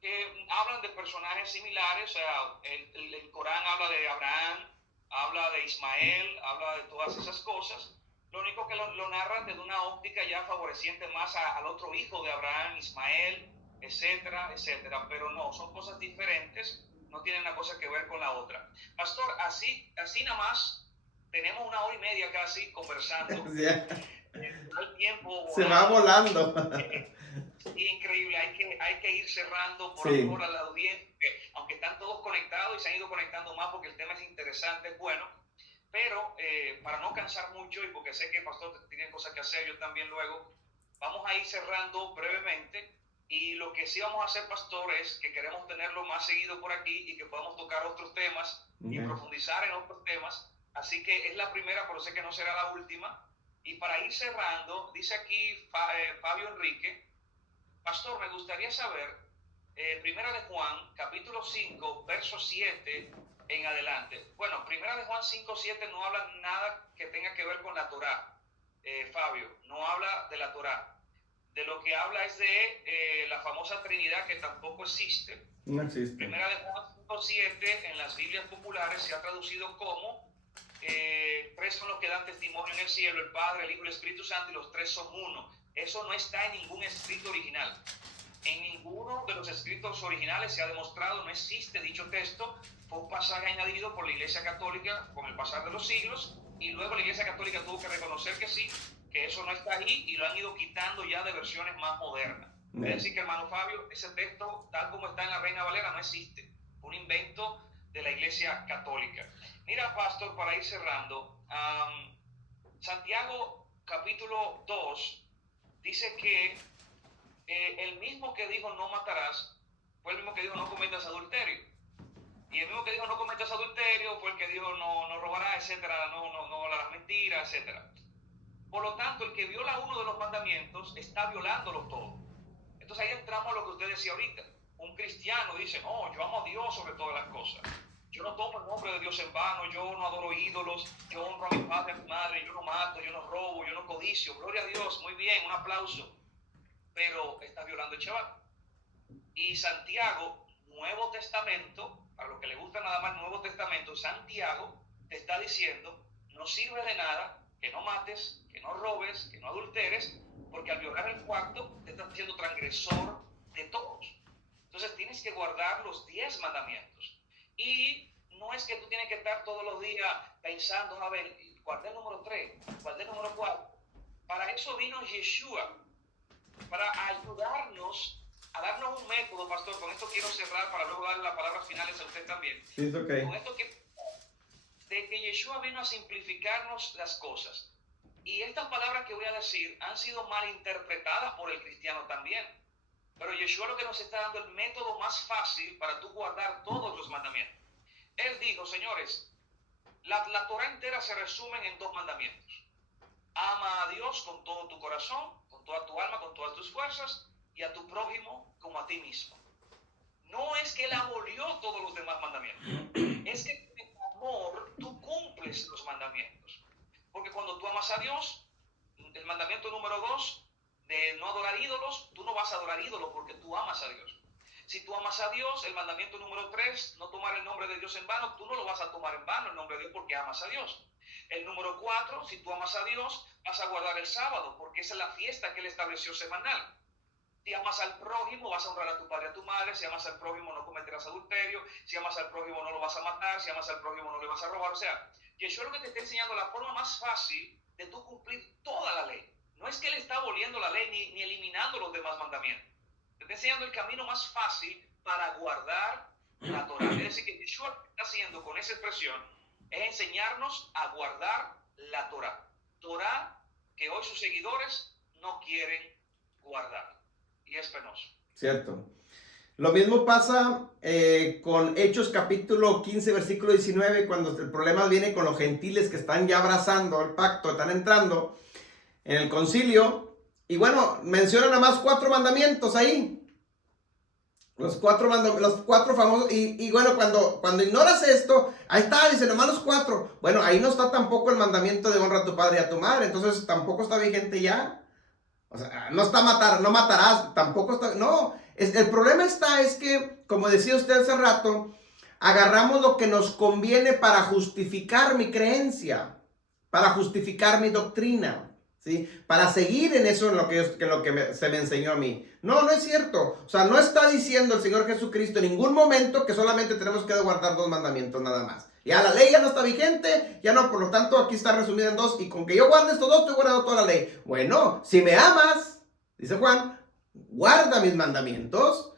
Que hablan de personajes similares, o sea, el Corán habla de Abraham, habla de Ismael, habla de todas esas cosas. Lo único que lo narran desde una óptica ya favoreciente más al otro hijo de Abraham, Ismael, etcétera, etcétera. Pero no, son cosas diferentes, no tienen una cosa que ver con la otra. Pastor, así nada más, tenemos 1 hora y media casi conversando. El tiempo se va volando. Increíble, hay que ir cerrando por favor a la audiencia, aunque están todos conectados y se han ido conectando más porque el tema es interesante, es bueno, pero para no cansar mucho y porque sé que el pastor tiene cosas que hacer, yo también luego, vamos a ir cerrando brevemente. Y lo que sí vamos a hacer, pastor, es que queremos tenerlo más seguido por aquí y que podamos tocar otros temas y profundizar en otros temas. Así que es la primera, pero sé que no será la última. Y para ir cerrando, dice aquí Fabio Enrique, pastor, me gustaría saber, Primera de Juan, capítulo 5, verso 7 en adelante. Bueno, Primera de Juan 5, 7 no habla nada que tenga que ver con la Torá, Fabio, no habla de la Torá. De lo que habla es de la famosa Trinidad, que tampoco existe. No existe. Primera de Juan 5:7 en las Biblias populares se ha traducido como 3 son los que dan testimonio en el cielo, el Padre, el Hijo y el Espíritu Santo, y los 3 son uno. Eso no está en ningún escrito original. En ninguno de los escritos originales se ha demostrado, no existe dicho texto. Fue un pasaje añadido por la Iglesia Católica con el pasar de los siglos, y luego la Iglesia Católica tuvo que reconocer que sí, que eso no está ahí, y lo han ido quitando ya de versiones más modernas. Es decir, que hermano Fabio, ese texto, tal como está en la Reina Valera, no existe. Un invento de la Iglesia Católica. Mira, pastor, para ir cerrando, Santiago capítulo 2 dice que el mismo que dijo no matarás fue el mismo que dijo no cometas adulterio. Y el mismo que dijo no cometas adulterio fue el que dijo no robarás, etcétera, no las mentiras, etcétera. Por lo tanto, el que viola uno de los mandamientos está violándolos todos. Entonces ahí entramos a lo que usted decía ahorita. Un cristiano dice, no, yo amo a Dios sobre todas las cosas. Yo no tomo el nombre de Dios en vano, yo no adoro ídolos, yo honro a mi padre y a mi madre, yo no mato, yo no robo, yo no codicio. Gloria a Dios, muy bien, un aplauso. Pero está violando el Shabbat. Y Santiago, Nuevo Testamento, para los que les gusta nada más Nuevo Testamento, Santiago te está diciendo, no sirve de nada que no mates, que no robes, que no adulteres, porque al violar el pacto te estás haciendo transgresor de todos. Entonces tienes que guardar los 10 mandamientos. Y no es que tú tienes que estar todos los días pensando, a ver, guardé el número 3, guardé el número 4. Para eso vino Yeshua, para ayudarnos, a darnos un método, pastor. Con esto quiero cerrar para luego darle las palabras finales a usted también. Sí, es okay. Con esto de que Yeshua vino a simplificarnos las cosas. Y estas palabras que voy a decir han sido mal interpretadas por el cristiano también. Pero Yeshua lo que nos está dando el método más fácil para tú guardar todos los mandamientos. Él dijo, señores, la Torah entera se resume en 2 mandamientos. Ama a Dios con todo tu corazón, con toda tu alma, con todas tus fuerzas, y a tu prójimo como a ti mismo. No es que Él abolió todos los demás mandamientos. Es que en amor tú cumples los mandamientos. Porque cuando tú amas a Dios, el mandamiento número 2, de no adorar ídolos, tú no vas a adorar ídolos porque tú amas a Dios. Si tú amas a Dios, el mandamiento número 3, no tomar el nombre de Dios en vano, tú no lo vas a tomar en vano, el nombre de Dios, porque amas a Dios. El número 4, si tú amas a Dios, vas a guardar el sábado, porque esa es la fiesta que Él estableció semanal. Si amas al prójimo, vas a honrar a tu padre y a tu madre. Si amas al prójimo, no cometerás adulterio. Si amas al prójimo, no lo vas a matar. Si amas al prójimo, no le vas a robar. O sea, Yeshua lo que te está enseñando la forma más fácil de tú cumplir toda la ley. No es que Él está aboliendo la ley ni eliminando los demás mandamientos. Te está enseñando el camino más fácil para guardar la Torah. Es decir, que Yeshua lo que está haciendo con esa expresión es enseñarnos a guardar la Torah. Torah que hoy sus seguidores no quieren guardar. Y es penoso. Cierto. Lo mismo pasa con Hechos capítulo 15, versículo 19, cuando el problema viene con los gentiles que están ya abrazando el pacto, están entrando en el concilio. Y bueno, menciona nada más 4 mandamientos ahí. Los cuatro famosos, y bueno, cuando ignoras esto, ahí está, dice nomás los cuatro. Bueno, ahí no está tampoco el mandamiento de honra a tu padre y a tu madre, entonces tampoco está vigente ya. O sea, no está no matarás, tampoco está, no. El problema es que, como decía usted hace rato, agarramos lo que nos conviene para justificar mi creencia, para justificar mi doctrina. ¿Sí? Para seguir en eso, en lo que se me enseñó a mí. No, no es cierto. O sea, no está diciendo el Señor Jesucristo en ningún momento que solamente tenemos que guardar 2 mandamientos nada más. Ya la ley ya no está vigente, ya no, por lo tanto aquí está resumida en 2, y con que yo guarde estos 2, estoy guardando toda la ley. Bueno, si me amas, dice Juan, guarda mis mandamientos,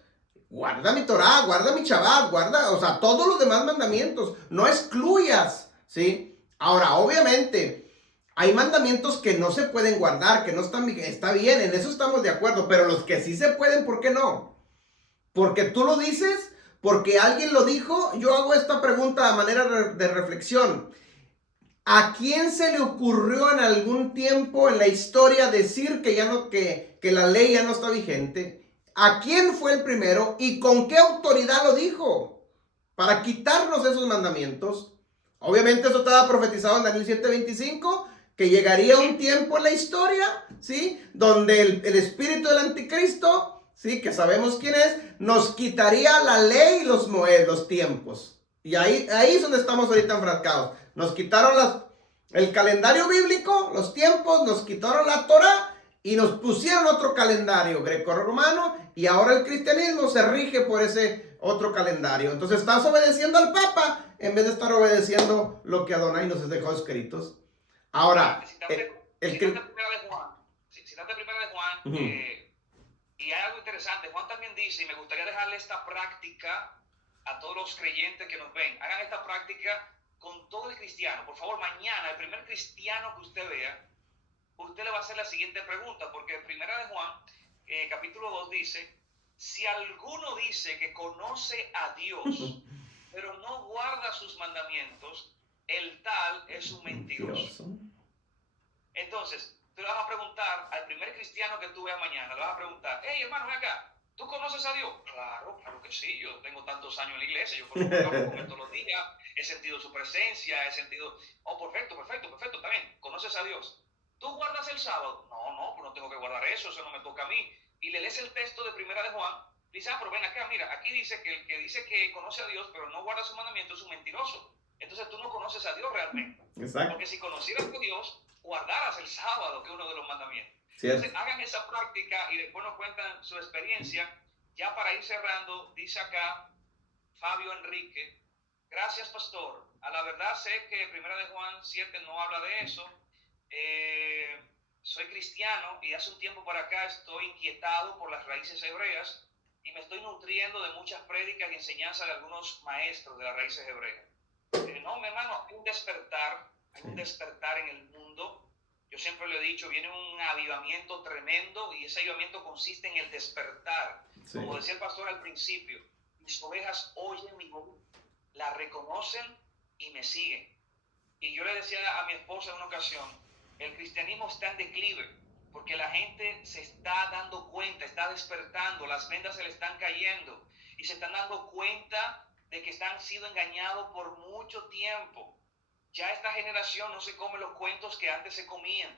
guarda mi Torah, guarda mi Shabbat, guarda, o sea, todos los demás mandamientos, no excluyas, ¿sí? Ahora, obviamente, hay mandamientos que no se pueden guardar, que no están, está bien, en eso estamos de acuerdo, pero los que sí se pueden, ¿por qué no? Porque tú lo dices, porque alguien lo dijo. Yo hago esta pregunta a manera de reflexión. ¿A quién se le ocurrió en algún tiempo en la historia decir que la ley ya no está vigente? ¿A quién fue el primero y con qué autoridad lo dijo? Para quitarnos esos mandamientos. Obviamente eso estaba profetizado en Daniel 7:25, que llegaría un tiempo en la historia, ¿sí? Donde el espíritu del anticristo, ¿sí? Que sabemos quién es, nos quitaría la ley y los tiempos. Y ahí es donde estamos ahorita enfrascados. Nos quitaron el calendario bíblico, los tiempos, nos quitaron la Torah y nos pusieron otro calendario greco-romano, y ahora el cristianismo se rige por ese otro calendario. Entonces estás obedeciendo al Papa en vez de estar obedeciendo lo que Adonai nos dejó escritos. Ahora, citate primera de Juan, y hay algo interesante. Juan también dice, y me gustaría dejarle esta práctica a todos los creyentes que nos ven, hagan esta práctica con todo el cristiano. Por favor, mañana, el primer cristiano que usted vea, usted le va a hacer la siguiente pregunta, porque en primera de Juan, capítulo 2 dice, si alguno dice que conoce a Dios, pero no guarda sus mandamientos, el tal es un mentiroso. Entonces, tú le vas a preguntar al primer cristiano que tú veas mañana, le vas a preguntar, hey hermano, ven acá, ¿tú conoces a Dios? Claro que sí, yo tengo tantos años en la iglesia, yo conozco a Dios todos los días, he sentido su presencia, he sentido, perfecto, está bien, ¿conoces a Dios? ¿Tú guardas el sábado? No, pues no tengo que guardar eso no me toca a mí. Y le lees el texto de primera de Juan, dice, pero ven acá, mira, aquí dice que el que dice que conoce a Dios, pero no guarda su mandamiento, es un mentiroso. Entonces tú no conoces a Dios realmente. Exacto. Porque si conocieras a Dios, guardaras el sábado, que es uno de los mandamientos. Cierto. Entonces hagan esa práctica y después nos cuentan su experiencia. Ya para ir cerrando, dice acá Fabio Enrique, gracias pastor, a la verdad sé que primera de Juan 7 no habla de eso. Soy cristiano y hace un tiempo para acá estoy inquietado por las raíces hebreas y me estoy nutriendo de muchas prédicas y enseñanzas de algunos maestros de las raíces hebreas. No, mi hermano, hay un despertar en el mundo. Yo siempre lo he dicho, viene un avivamiento tremendo y ese avivamiento consiste en el despertar. Sí. Como decía el pastor al principio, mis ovejas oyen mi voz, la reconocen y me siguen. Y yo le decía a mi esposa en una ocasión, el cristianismo está en declive porque la gente se está dando cuenta, está despertando, las vendas se le están cayendo y se están dando cuenta de que han sido engañados por mucho tiempo. Ya esta generación no se come los cuentos que antes se comían.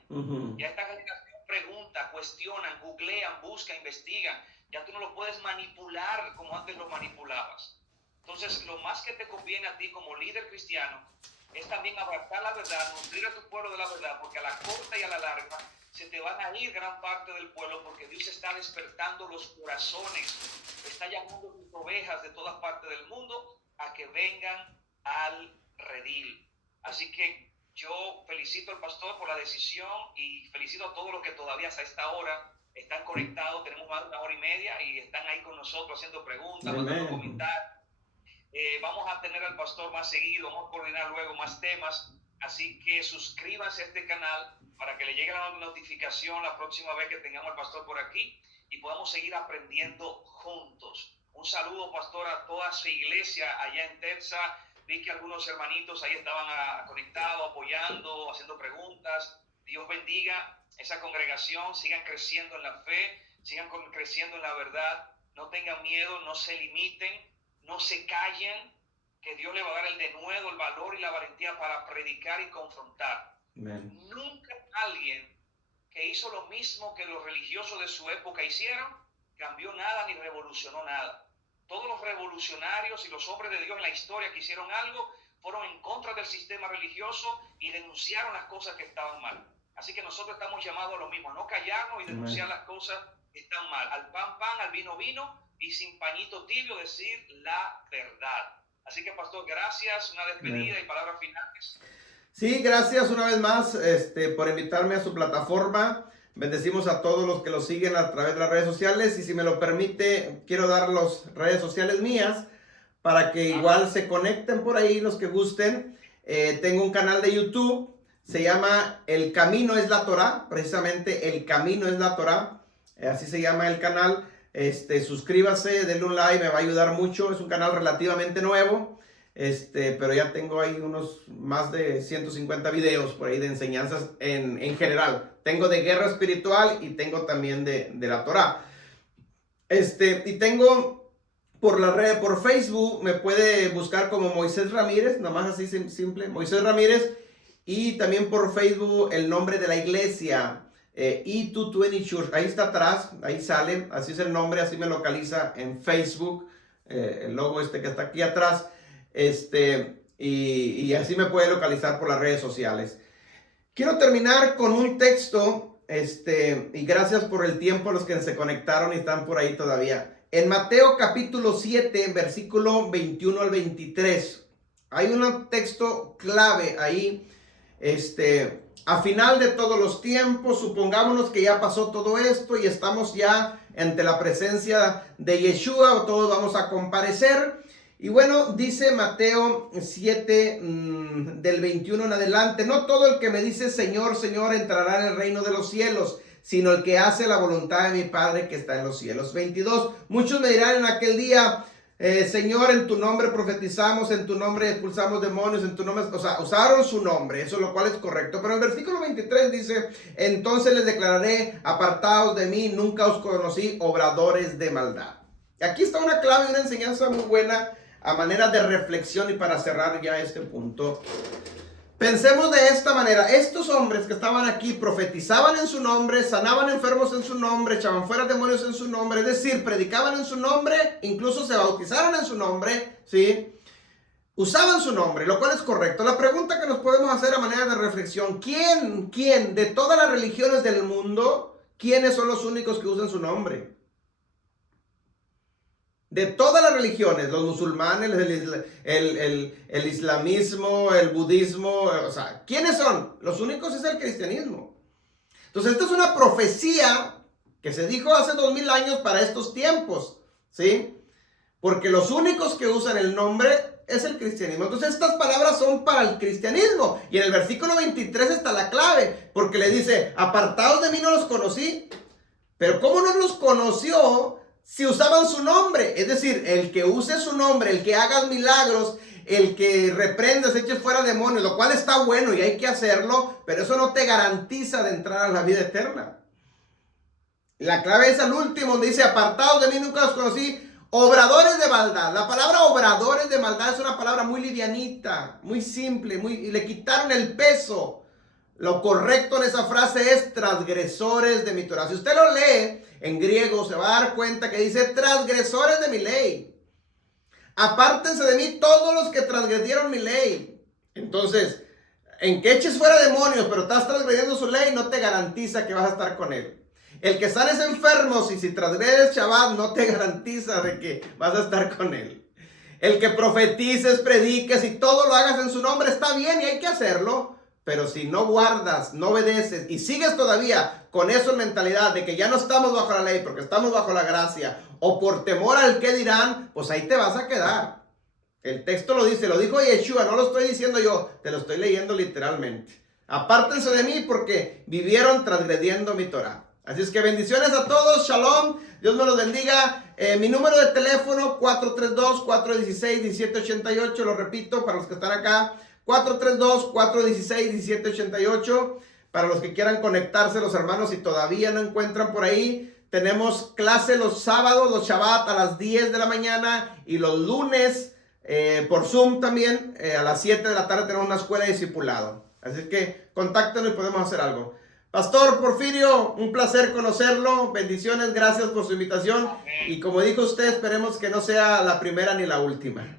Ya esta generación pregunta, cuestionan, googlean, buscan, investigan. Ya tú no lo puedes manipular como antes lo manipulabas. Entonces, lo más que te conviene a ti como líder cristiano es también abrazar la verdad, nutrir a tu pueblo de la verdad, porque a la corta y a la larga se te van a ir gran parte del pueblo, porque Dios está despertando los corazones, está llamando a sus ovejas de todas partes del mundo a que vengan al redil. Así que yo felicito al pastor por la decisión y felicito a todos los que todavía hasta esta hora están conectados. Tenemos más de 1 hora y media y están ahí con nosotros haciendo preguntas, mandando comentarios. Vamos a tener al pastor más seguido, vamos a coordinar luego más temas, así que suscríbanse a este canal para que le llegue la notificación la próxima vez que tengamos al pastor por aquí y podamos seguir aprendiendo juntos. Un saludo, pastor, a toda su iglesia allá en Texas. Vi que algunos hermanitos ahí estaban conectados, apoyando, haciendo preguntas. Dios bendiga esa congregación, sigan creciendo en la fe, sigan creciendo en la verdad no tengan miedo, no se limiten, no se callen, que Dios le va a dar el denuedo, el valor y la valentía para predicar y confrontar. Amen. Nunca alguien que hizo lo mismo que los religiosos de su época hicieron, cambió nada ni revolucionó nada. Todos los revolucionarios y los hombres de Dios en la historia que hicieron algo, fueron en contra del sistema religioso y denunciaron las cosas que estaban mal. Así que nosotros estamos llamados a lo mismo, a no callarnos y denunciar las cosas que están mal. Al pan, pan, al vino, vino, y sin pañito tibio decir la verdad. Así que, pastor, gracias, una despedida y palabras finales. Sí, gracias una vez más por invitarme a su plataforma. Bendecimos a todos los que lo siguen a través de las redes sociales, y si me lo permite, quiero dar las redes sociales mías para que igual se conecten por ahí los que gusten. Tengo un canal de YouTube, se llama El Camino es la Torá, precisamente El Camino es la Torá, así se llama el canal. Suscríbase, denle un like, me va a ayudar mucho. Es un canal relativamente nuevo, pero ya tengo ahí unos más de 150 videos por ahí de enseñanzas en general. Tengo de guerra espiritual y tengo también de la Torá. Y tengo por la red, por Facebook, me puede buscar como Moisés Ramírez, nada más así simple, Moisés Ramírez. Y también por Facebook el nombre de la iglesia, E220 Church, ahí está atrás, ahí sale, así es el nombre, así me localiza en Facebook, el logo que está aquí atrás, y así me puede localizar por las redes sociales. Quiero terminar con un texto, y gracias por el tiempo a los que se conectaron y están por ahí todavía. En Mateo capítulo 7, versículo 21 al 23, hay un texto clave ahí, a final de todos los tiempos, supongámonos que ya pasó todo esto y estamos ya ante la presencia de Yeshua, o todos vamos a comparecer. Y bueno, dice Mateo 7, del 21 en adelante: no todo el que me dice Señor, Señor entrará en el reino de los cielos, sino el que hace la voluntad de mi Padre que está en los cielos. 22, muchos me dirán en aquel día, Señor, en tu nombre profetizamos, en tu nombre expulsamos demonios, en tu nombre, o sea, usaron su nombre, eso lo cual es correcto. Pero el versículo 23 dice: entonces les declararé, apartados de mí, nunca os conocí, obradores de maldad. Aquí está una clave, una enseñanza muy buena a manera de reflexión, y para cerrar ya este punto. Pensemos de esta manera: estos hombres que estaban aquí profetizaban en su nombre, sanaban enfermos en su nombre, echaban fuera demonios en su nombre, es decir, predicaban en su nombre, incluso se bautizaron en su nombre, ¿sí? Usaban su nombre, lo cual es correcto. La pregunta que nos podemos hacer a manera de reflexión: ¿quién de todas las religiones del mundo, quiénes son los únicos que usan su nombre? De todas las religiones, los musulmanes, el islamismo, el budismo, o sea, ¿quiénes son? Los únicos es el cristianismo. Entonces, esta es una profecía que se dijo hace 2000 años para estos tiempos, ¿sí? Porque los únicos que usan el nombre es el cristianismo. Entonces, estas palabras son para el cristianismo. Y en el versículo 23 está la clave, porque le dice: apartados de mí, no los conocí. Pero ¿cómo no los conoció si usaban su nombre? Es decir, el que use su nombre, el que haga milagros, el que reprendas, eches fuera demonios, lo cual está bueno y hay que hacerlo, pero eso no te garantiza de entrar a la vida eterna. La clave es al último, donde dice: apartados de mí, nunca los conocí, obradores de maldad. La palabra obradores de maldad es una palabra muy livianita, muy simple, y le quitaron el peso. Lo correcto en esa frase es transgresores de mi Torah. Si usted lo lee en griego, se va a dar cuenta que dice transgresores de mi ley. Apártense de mí todos los que transgredieron mi ley. Entonces, en que eches fuera demonios, pero estás transgrediendo su ley, no te garantiza que vas a estar con él. El que sanes enfermos, y si transgredes Shabbat, no te garantiza de que vas a estar con él. El que profetices, prediques y todo lo hagas en su nombre, está bien y hay que hacerlo. Pero si no guardas, no obedeces y sigues todavía con eso en mentalidad de que ya no estamos bajo la ley porque estamos bajo la gracia, o por temor al que dirán, pues ahí te vas a quedar. El texto lo dice, lo dijo Yeshua, no lo estoy diciendo yo, te lo estoy leyendo literalmente. Apártense de mí porque vivieron transgrediendo mi Torah. Así es que bendiciones a todos, shalom, Dios me los bendiga. Mi número de teléfono 432-416-1788, lo repito para los que están acá, 432-416-1788. Para los que quieran conectarse, los hermanos, si todavía no encuentran por ahí, Tenemos clase los sábados, los Shabbat a las 10 de la mañana y los lunes por Zoom también a las 7 de la tarde tenemos una escuela de discipulado. Así que contáctanos y podemos hacer algo. Pastor Porfirio, un placer conocerlo. Bendiciones, gracias por su invitación. Amén. Y como dijo usted, esperemos que no sea la primera ni la última.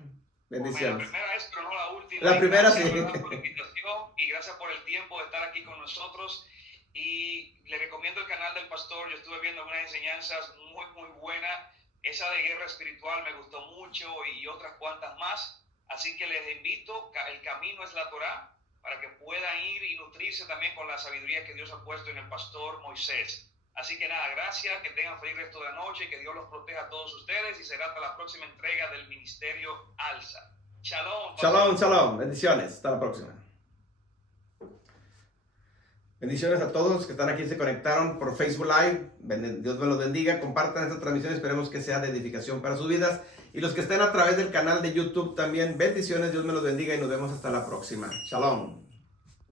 Bendiciones. La primera es, pero no la última. La primera, gracias, sí. ¿verdad?, por la invitación y gracias por el tiempo de estar aquí con nosotros. Y le recomiendo el canal del pastor. Yo estuve viendo unas enseñanzas muy buenas. Esa de guerra espiritual me gustó mucho y otras cuantas más. Así que les invito, el camino es la Torá, para que puedan ir y nutrirse también con la sabiduría que Dios ha puesto en el pastor Moisés. Así que nada, gracias, que tengan feliz resto de la noche y que Dios los proteja a todos ustedes y será hasta la próxima entrega del Ministerio Alza. Shalom. Shalom, shalom. Bendiciones. Hasta la próxima. Bendiciones a todos que están aquí, se conectaron por Facebook Live. Dios me los bendiga. Compartan esta transmisión. Esperemos que sea de edificación para sus vidas. Y los que estén a través del canal de YouTube también, bendiciones. Dios me los bendiga y nos vemos hasta la próxima. Shalom.